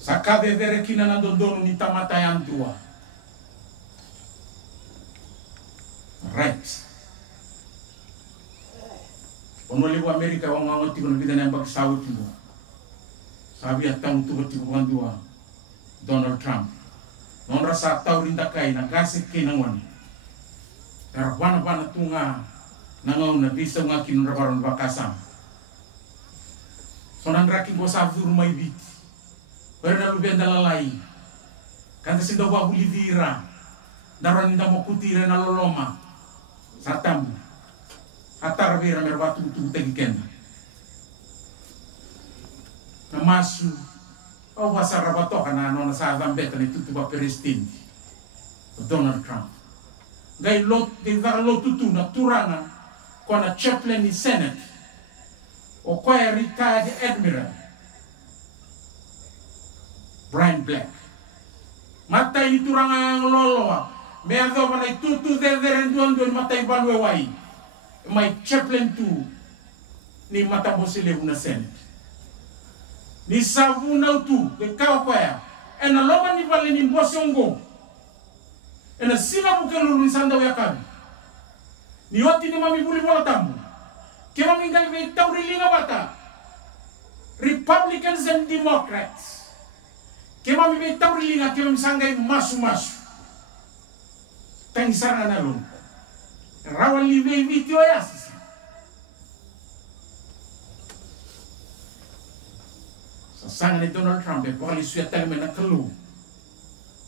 sa kabevere kina nandondonu ni tamatayan dua right onoli wa Amerika wa ngoti kono bidana mbak sawti do sabi atang tu bati ko dua Donald Trump non rasa taurinda kai na gase kina ngoni pero bana tunga nangaw na bisa ngakin rabaron bakasam sonan raki go sa zur mai bit pero na lubenda lalai kanta sindo wa bulivira daron nda mo kutira na loloma satam atar vira merwatu tu tegiken na masu o wasa rabato kana no na sa zambeta ni tutu ba perestin Donald Trump gai lot de va lotutu na turana kona chaplain ni Senate o kwa retired admiral Brian Black mata ini turanga yang loloa meazo mana tutu zerendon don mata ibalwe wai my chaplain tu ni mata bosile una Senate ni savuna tu ke kawa kwa ena loma ni vale ni bosongo ena sina bukelu ni sanda ya kabi ni oti ni mami buli bola tamu ke mami ngai be tauri linga bata Republicans and Democrats ke mami be tauri linga ke mami sangai masu tangsara na lo rawan live video ya sasanga ni Donald Trump e pali suya talme na kalu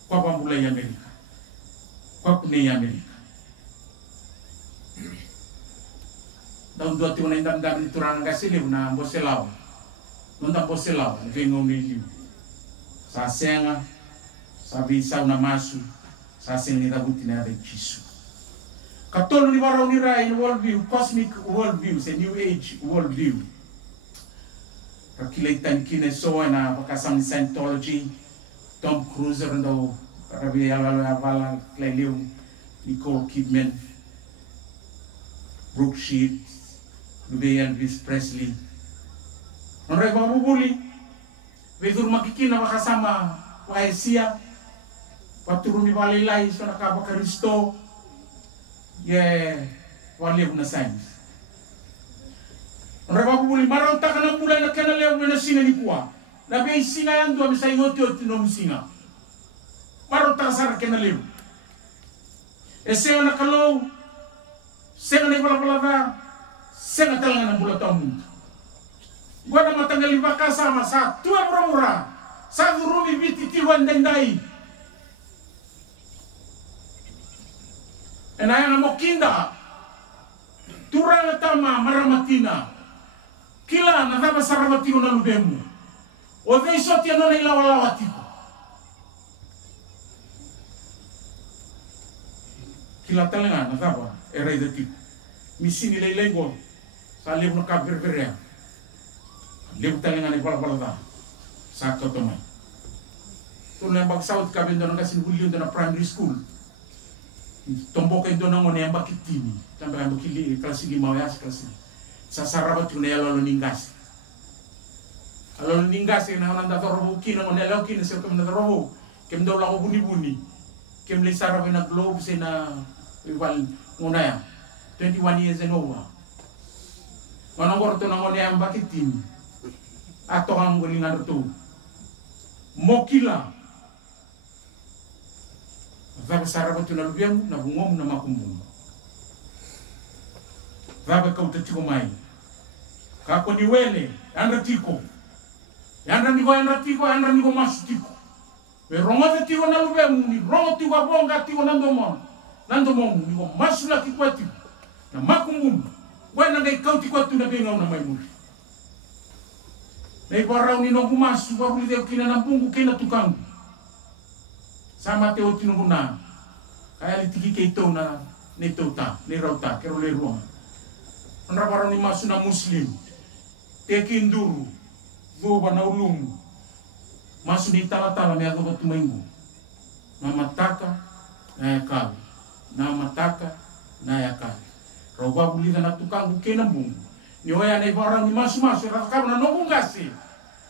kwa pambula ya Amerika kwa kune ya Amerika daun dua tiwana indam dam ni turang gasile na boselao nonda boselao vengo miliu sa senga sabi sa una masu sa senga da butina de chisu Katolo ni warau ni rai in worldview, cosmic worldview, se new age worldview. Rakilaitan kine so na pakasang Scientology, Tom Cruise ndo rabi avala Clay Nicole Kidman, Brooke Shields, Elvis Presley. Nore babubuli, vedur makikina makasama waesia, paturumi walilai so nakabaka Kristo, wali na science. Nore babubuli marau takana mulai na kena leo na singa ni kuwa, na bei singa yandu amisai ngoti no singa. Marau takasara kena leo. Senga na kalau, senga na ibalabalaga, senga talangan ng bulatang mundo. Gua na matanggal iba kasama sa tua mura-mura, sa durumi biti tiwan dendai. Enaya nga mokinda, turang tama maramatina, kila na tama saramatino na lubemu. O vei soti ano na ilawalawatiko. Kila talangan na tama, eray dati. Misi nilay lenggo, sa libo na kabir-birya. Libo talangan ay bala-balada, sa katomay. Ito na yung bagsawad kami doon, kasi nagulyo doon na primary school. Tombok kayo doon ang unayang bakit tini. Tambi kayo makili, klase 5 yas, klase. Sa sarabat yung na lalo ningas. Lalo ningas, yung nahanang datorobo, kinang unayalaw, kinang sir kami datorobo. Kim daw lang ako buni-buni. Kim lay sarabay na globe, na iwal unaya. 21 years and over. Manong korto ng unayang bakit tini. Ato kang gulingan ito. Mokila. Vaba sarabat yung nalubiyang, nabungom na makumbong. Vaba kautatiko may. Kako niwele, yan ratiko. Yan raniko masutiko. Pero rongo tiko nalubiyang, ni rongo tiko abonga tiko nandomon. Nandomon, niko masula tiko atiko. Na makumbong. Wala ngay kauti ko ito na bingaw na may muli. Na ibaraw ni nong kumasu, wabuli tayo kinanampung ko kinatukang. Sama teo tinuguna. Kaya litiki kaito na nito ta, niraw ta, kero leruang. Ang rabaraw ni masu na Muslim. Tekinduru, doba na ulung. Masu ni tala-tala may ako tumaingo. Namataka, nayakal. Namataka, nayakal. Roba buli na tukang kinambung. Ni waya na ibarang ni masu-masu, rakam na nobong gasi.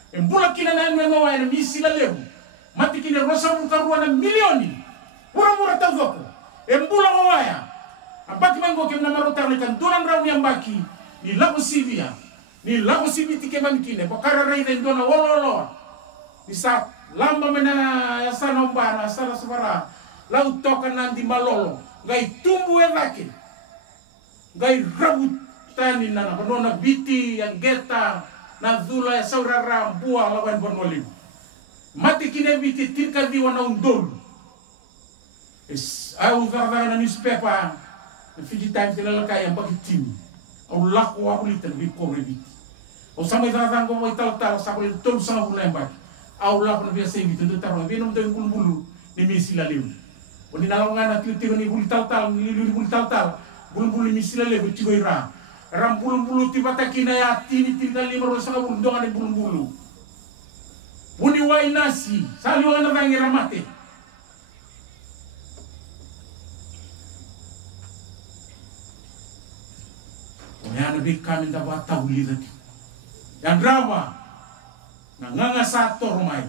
Embula kinanayan na waya na misi na lebu. Mati kini rosa bukaruan na milioni. Mura-mura tawag ko. Embula ko waya. Ang baki manggo kem na marotar ni kanturan raw niyang baki. Ni lago sibia. Ni lago sibi tike mamikine. Bakara ray den dona wololo. Ni sa lamba mena yasana umbara, asara sabara. Lau toka nanti malolo. Gai tumbu elake. Gai rabut tani na panona biti yang geta na zula ya saurara buah lawan bon molim. Mati kine biti tirka diwa na undol. Es au zara na newspaper. Na Fiji Times nila kaya bakit tini. Au lako aku litan bi ko rebiti. Au sama zara ko mo ital-tal sa ko tom sa ko lembak. Au lako na biasa ini tentu tarong binom to yung bulu ni misila lew. O ni nalongan na tiro ni bulu tal-tal ni bulu tal-tal. Bulu-bulu misila lew tigoira. Ram bulu-bulu tiba takina ya tini tinggal 5 rosa undongan ni bulu-bulu. Buni wai nasi, sali wana vangi ramate. Oyana bikami da bata ulidati. Yang drama nanganga sa tormai.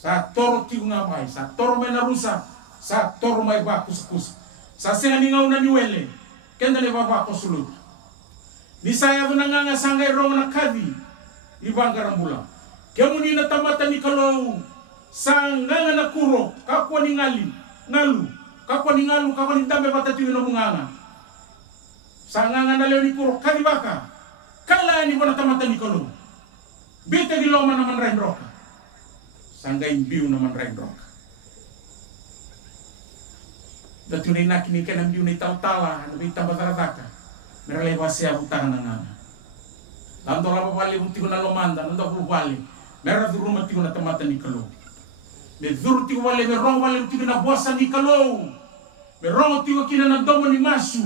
Sa toro tiu ngamai, sa tormai na rusa, sa tormai bakus-kus. Sa senga ngau na niwele. Kenda le baba ko sulut. Di saya tu nanganga sangai rong na kadi ibang karambula. Kemu ni natamata ni kalau sanganga na kuro kakwa ni ngalu kakwa ni tambe patatu na munganga. Sanganga na leo ni kuro kadi baka. Kala ni bona tamata ni kalau. Bete di loma naman rain roka. Sangai biu naman rain roka. Datu ni nakini kenam biu ni tal-tala na bitamba tarataka. Mereka pasya utang na nga. Tanto lama pali buti ko na lomanda, nanto ko pali. Mereka tu rumah tigo na tamatan ni kalau. Me zurti wale me rong wale buti na buasa ni kalau. Pero tiwa kina na domo ni masu.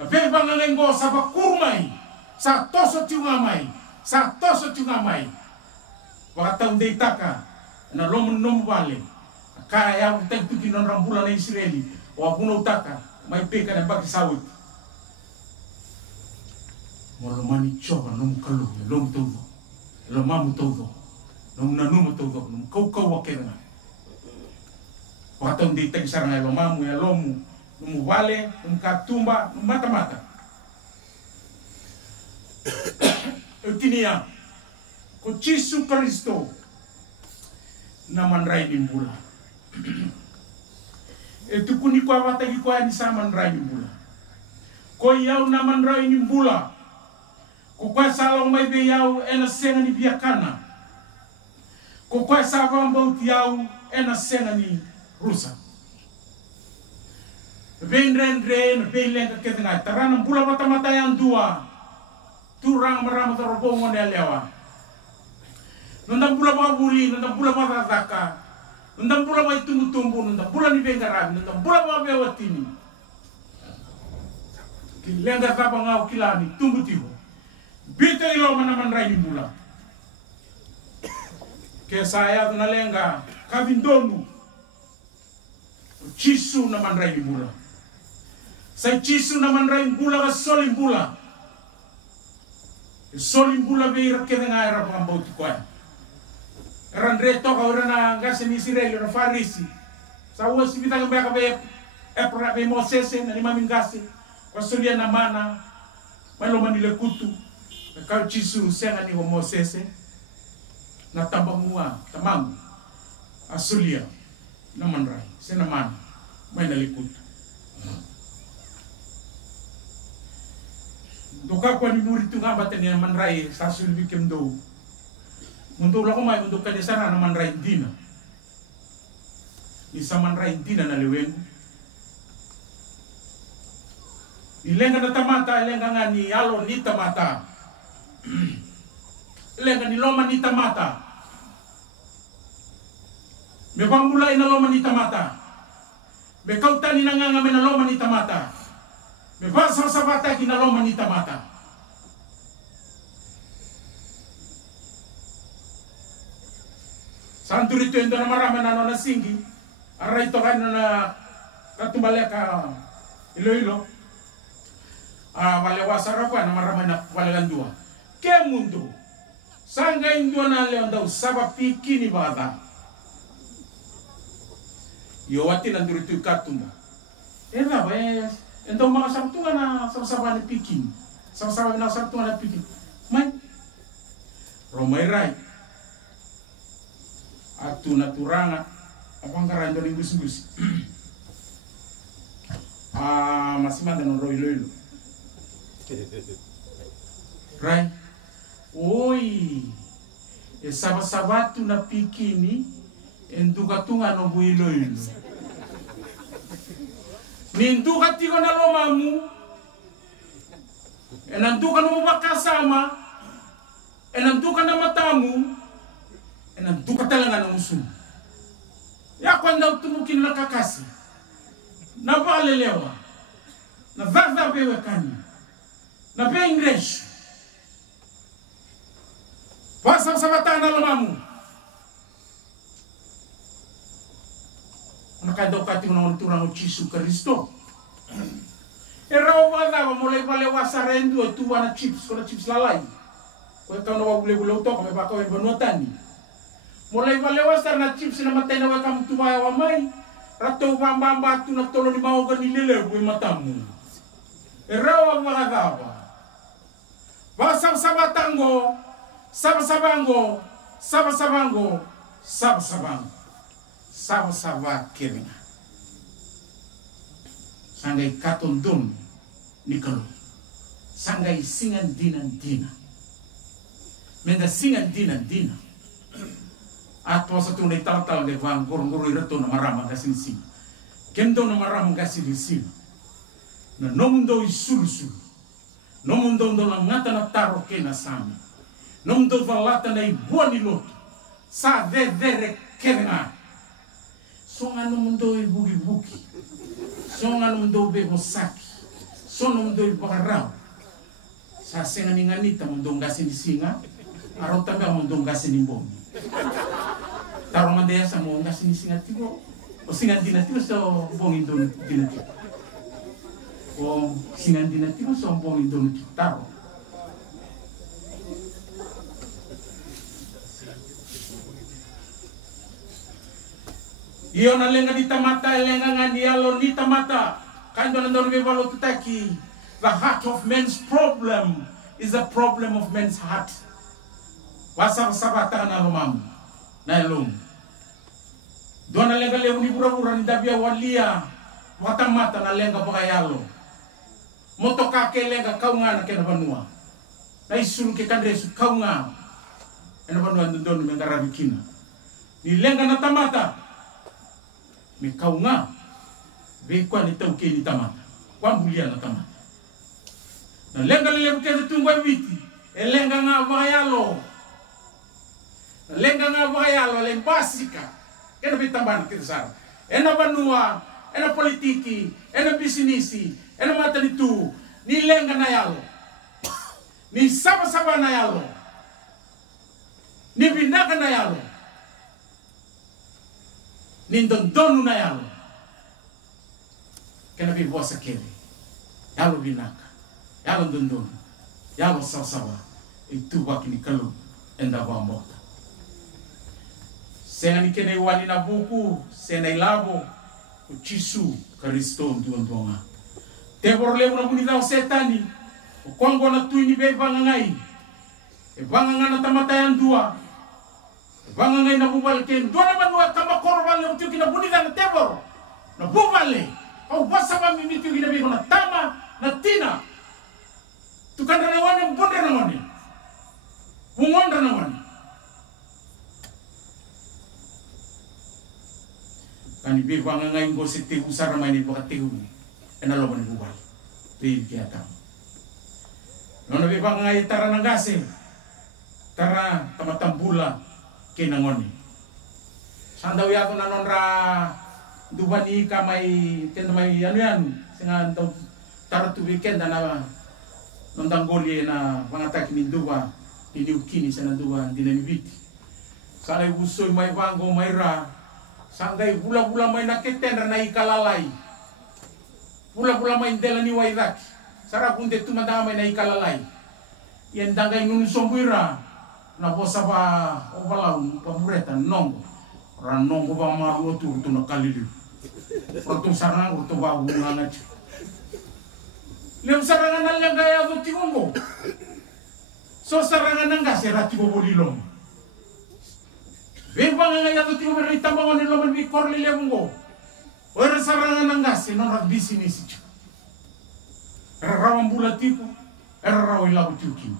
Na beba ngango sa bakurmai. Sa toso tiungamai. Sa toso tiungamai. Wakatau deitaka. Na lomo nomu vale. Kaya utek tu kinon rambula na Israeli. Wabuna utaka. Mai peka na baki sawit. Molomani choka nomu kalu. Lomu todo. Lomamu todo. Nomu nanumu todo. Nomu kau wakena. Wakatau deitaka sarang lomamu ya lomu. Nomu vale. Nomu katumba. Nomu mata-mata. Utinia. Ko Yesu Kristo. Naman rai nimbula. Itu kuni kwa watagi kwa ni saman rai nimbula. Ko yau naman rai nimbula. Ko kwa salong mai be yau ena senga ni biakana. Ko kwa savang baut yau ena senga ni rusa. Benren belenga ketengah tarana bula mata-mata yang dua. Turang marama tarobongo ne lewa. Nandang pula mga buli, nandang pula mga tataka, nandang pula mga tumbo-tumbo, nandang pula ni Bengarami, nandang pula mga bewatini. Kilenga kapa ngau kilani, tumbo-tibo. Bito ilo manaman rai ni mula. Kaya saya na lenga, kavindonu. Chisu naman rai ni mula. Sa chisu naman rai ni mula ka solim mula. Solim mula beira kaya nga era pangambauti ko yan. Randre toka urana ngase ni Israeli na Farisi. Sa uasi kita ngambeka be epra be Moses na lima mingase. Wasulia na mana. Malo manile kutu. Kau chisu senga ni Moses. Na tambangua tamang. Asulia na manrai. Sena mana. May nalikutu. Doka kwa ni muri tu ngambate ni manrai sa sulbi kemdo. Untuk lako mai untuk kadesana naman rai dina. Isa man rai dina na lewen. Ilenga na tamata, ilenga nga ni alo ni tamata. Ilenga ni loma ni tamata. Me pambulay na loma ni tamata. Me kautani na nga na loma ni tamata. Me basa sa bata ki na loma ni tamata. Santo rito endo na marama na nona singi. Aray to kayo na katumbalik ka Iloilo. Walewasara pa na marama na walalandua. Ke mundo. Sanga indua na leon daw sabab pikini bata. Yowati na durito katumba. Eva ba endo mga sartunga na sabasaba na pikin. Sabasaba na sartunga na pikin. May Romay right. Atu naturanga apang karando ni gus-gus. Masih manda no Iloilo. Right? Oi. Sabasabatu na pikini enduka tunga no Iloilo. Ninduka tiko na lomamu. Enanduka no makasama. Enanduka na matamu. Enanduka talaga ng musuh. Ya kwanda tumukin na kakasi. Na balelewa. Na vava bewe kani. Na be English. Pasang sa mata na lamamu. Nakadaw kati ko na uliturang o Yesu Kristo. Eraw ba mulai balewa sa rendo tuwa na chips ko na chips lalay. Kung ikaw na wagulay-gulaw to, kami baka may banuatan ni. Mulai balewas na chips na matay na wakam tumaya wamay. Rato bamba tu na tolo ni maoga ni lele buhay matamu. Eraw ang mga gaba. Baka sabatango, sabasabango, sabasabango, sabasabango. Sabasaba kirina. Sangay katondon ni kalo. Sangay singan dinan-dina. Menda singan dinan-dina. At was at tunay tal-tal de vang gurung-guru irato na maramang kasinsin. Kendo na maramang kasinsin. Na nomundo isulusul. Nomundo lang ngata na taro kena sami. Nomundo valata na ibuan ni loto. Sa vedere kena. songa no mundo bugi-bugi, songa no mundo bebosaki, songa no mundo bagarau. Sa senga ni nganita mundo ngasi ni singa, araw tabi mundo ngasi ni bomi. Taro mandaya sa mo ngasi ni singa tibo, o singa dinatibo so bongi don dinatibo. O singa dinatibo so bongi don taro. Iyo na lenga di tamata, lenga nga ni alo ni tamata. Kando na doon bebalo tutaki. The heart of man's problem is a problem of man's heart. Wasa sabata na lumam na ilong. Doon na lenga lewu ni bura-bura ni dabia walia. Watamata na lenga bagayalo. Motokake lenga kau nga na kenabanua. Na isun ke kandresu kau nga. Kenabanua doon mengarabikina. Ni lenga na tamata. Me kau nga be kwa ni tau ke ni tamata kwa bulia na tamata na lenga lele buke tungwa witi lenga nga vayalo le basika kena bitamban kirsar ena banua ena politiki ena bisinisi ena matanitu ni lenga na yalo ni saba na yalo ni binaka na yalo nindondonu na yalo kena bi bosa kere yalo binaka yalo dondonu yalo sawa itu wakini kalu enda bambota sena ni kene wali na buku sena ilabo uchisu Kristo nduondoanga tebor lewu na bunida setani kwango na tuini be vangangai e vanganga na tamatayan dua bangangai na bubalken dona manua kama korban le utu kina bunida na tebor na bubale au basaba mimitu kina bigo na tama na tina tukandra na wane mbonda na wane bungonda na wane kani be bangangai ngo sete usara maini bakateu ena lo mani bubal be kiatam nona be bangangai tara nangase tara tamatambula kinangoni sandaw yato na nonra dubani kamay kenda may yan singa daw taratu weekend na nondanggoli na pangatak ni duba iniukini sa duba dinamibiti sanay busoy may bango may ra sanday bula-bula may nakitendra na ikalalay bula-bula may dela ni wairak sarakunde tumadamay na ikalalay yan dangay nunusombuira na bosa ba obalau pamureta nongo ran nongo ba maru tu na kalilu protum sarang urto ba bunga lem sarangan na lenga ya do tigongo so sarangan nanga serati bo bolilom be banga ya do tigo ri tambangon ni loman bi korli lemungo ora sarangan nanga sinon rak bisini sichu rawam bulatipo era rawi labu tiukin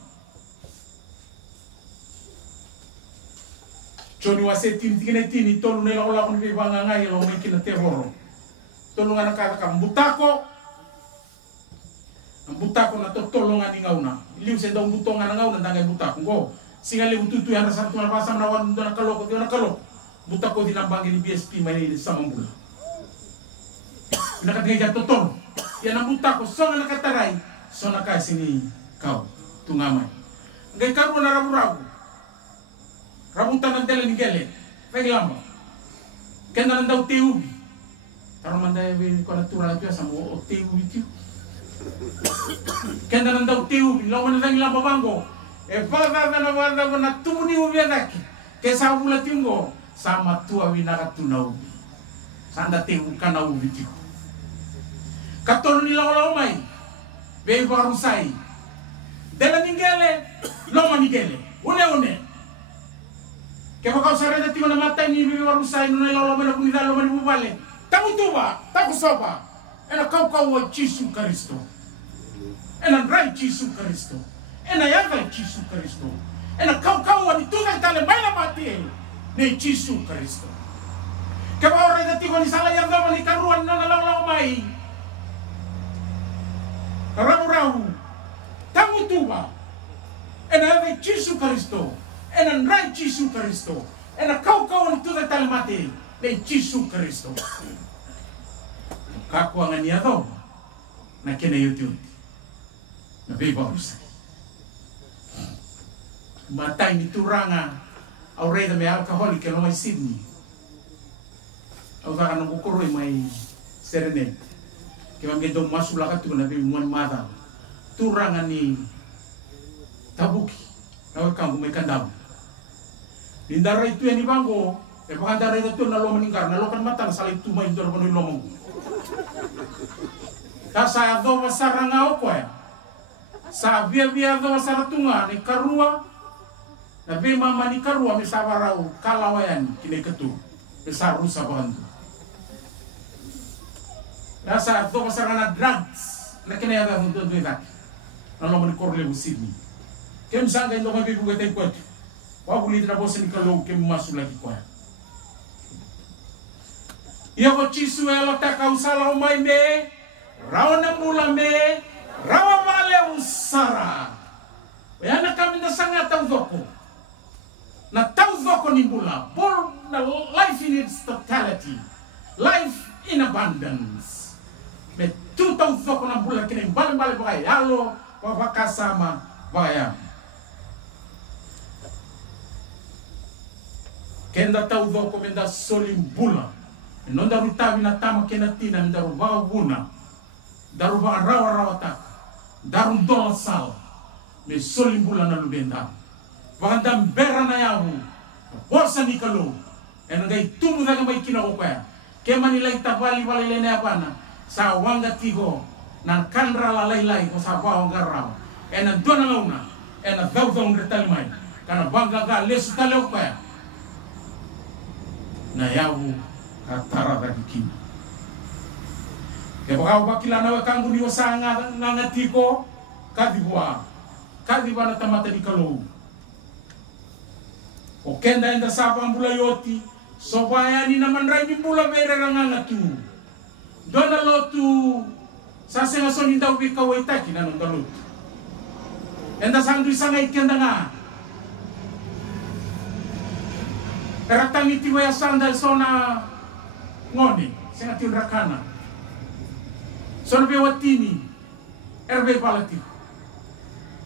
Joni wase tini tolu nela ola kon be banga ngai lo mekina teboro tolu ngana kata kam butako na tolu ngani ngauna liu senda butonga na ngauna ndanga butako ngo singa le bututu ya rasa tuna pasam na wan ndona kaloko butako dinambangi ni BSP mai ni samambula nakatega totolo ya na butako songa nakatarai sona ka sini kau tungamai ngai karu na rabu rabutan ng tele ni gele reglamo kenda nang daw teubi taro manday ko natural pia sa mo teubi ti kenda nang daw teubi lo man nang lamba bango e fala na tumuni ubiadaki ke sa bula tingo sama tua winaka tunau sanda teubi kana ubi ti katolo ni law mai be barusai dela ni gele lo man ni gele une kaya kau sarada tigo na mata ni bibi warusai no nela lo mana kunida lo mana bubale tamu tuba taku soba ena kau wa Yesu Kristo ena rai Yesu Kristo ena yava Yesu Kristo ena kau wa ni tuga tale baila mati ni Yesu Kristo kaya kau sarada tigo ni sala yang gama ni karuan na law mai ramu tamu tuba ena yava Yesu Kristo ena rai Yesu Kristo ena kau ni tuga tale mati le Jesu Kristo. Kako ang aniyado na kinayut-yut. Na bibarusa. Matay ni Turanga au rei da me alcoholic que não é Sydney. Au taka no kukuroi mai serene. Que vai do masula ka tu na bi mon mata. Turanga ni tabuki. Na ka mo kandam. Lindara itu ni bango. E pakandara itu na lo meningkar na lo kan mata na salai tu mai dor bono lomong. Ta sa do masaranga o ko ya. Sa via do masaratunga ni karua. Na be mama ni karua mi sabarau kalawayan kini ketu besar rusa bantu. Nasa to masarana drugs na kini ada untuk duitak. Nalo mani korle Sydney. Kem sanga ndo mabi buga tay kwat. Wa buli tra bosen kalo kem masu lagi kwa. Ia ko chisu elo taka usala umai me. Rawana mula me. Rawa male usara. Yana kami na sanga tau doko. Na tau doko ni mula. Born na life in its totality. Life in abundance. Me tu tau doko na mula kini bale-bale bagay. Halo wawakasama bagay. Kenda tau doko menda solim bula. Nonda rutabi na tama kena tina menda rubawa buna. Darubawa rawa-rawa tak. Darum dola sal. Me solim bula na lubenda. Wakandam bera na yahu. Borsa ni kalo. Eno gai tumu daga mai kina ko kaya. Kema nilai tabali wala lene apana. Sa wanga tigo. Nan kandra la lai ko sa bawang garraw. Ena dona launa. Ena daw retali mai. Kana bangga ga lesu taleo kaya. Na yahu katara dagi kina. Kaya bakaw bakila na wakangu ni wasanga nangatiko. Kadibwa. Kadibwa na tamata di kalo. O kenda enda sabang bula yoti sobaya ni naman rai ni bula bere ranganga tu dona lotu sase nga soni daw bi kawai taki na nung dalut enda sang duisa nga ikenda nga eratang iti waya sandal sona ngoni senga tinrakana sona be watini erbe palati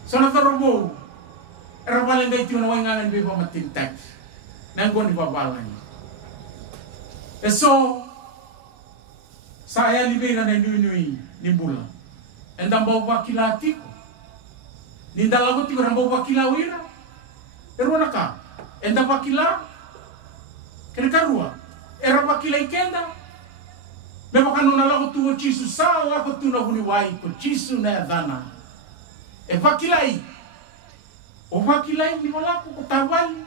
sona tarobo era paling gay tiyo na wangangan biba matintak nanggon ibabalan. So saya libera na nui ni bula. Endang bawa kilati ko. Nindalago ti ko rang bawa kilawira. Pero naka endang bakila kena era bakila ikenda. Beba kanuna lago tuwo chisu sawa ko tuna huniwai ko chisu na dana. E bakilai o wakilai ni malaku ko tawali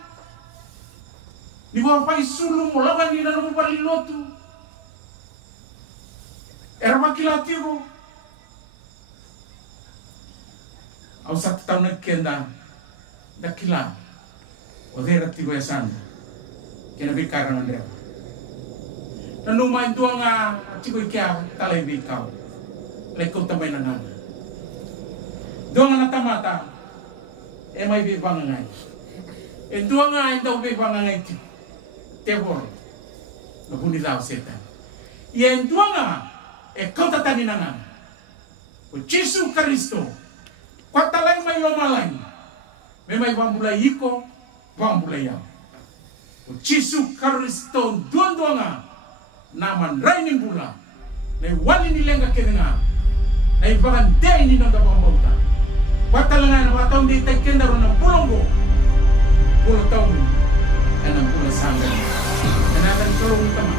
ni wapai sulu mo lawan ni nanu balilotu era wakilatigo au satu tahun kenda dakila o dera tigo esanda kena bikaran andre nanu mai tuanga tigo ikia talai bikau lekau tamai nanana doanga natamata e mai be bangangai e duanga ainda be bangangai ti tebor no buni lao setan e duanga e kota tani nana o Jesu Kristo kwatalai mai o malai me mai bambulai iko bambulai ya o Jesu Kristo duanga naman rainin bula na wali ni lenga kedenga na ibagan dei ni nonda bambauta Watalangan watong di taikenda ro ng pulonggo. Pulo taon. Anang pula sanggan. Nanatan tulong tama.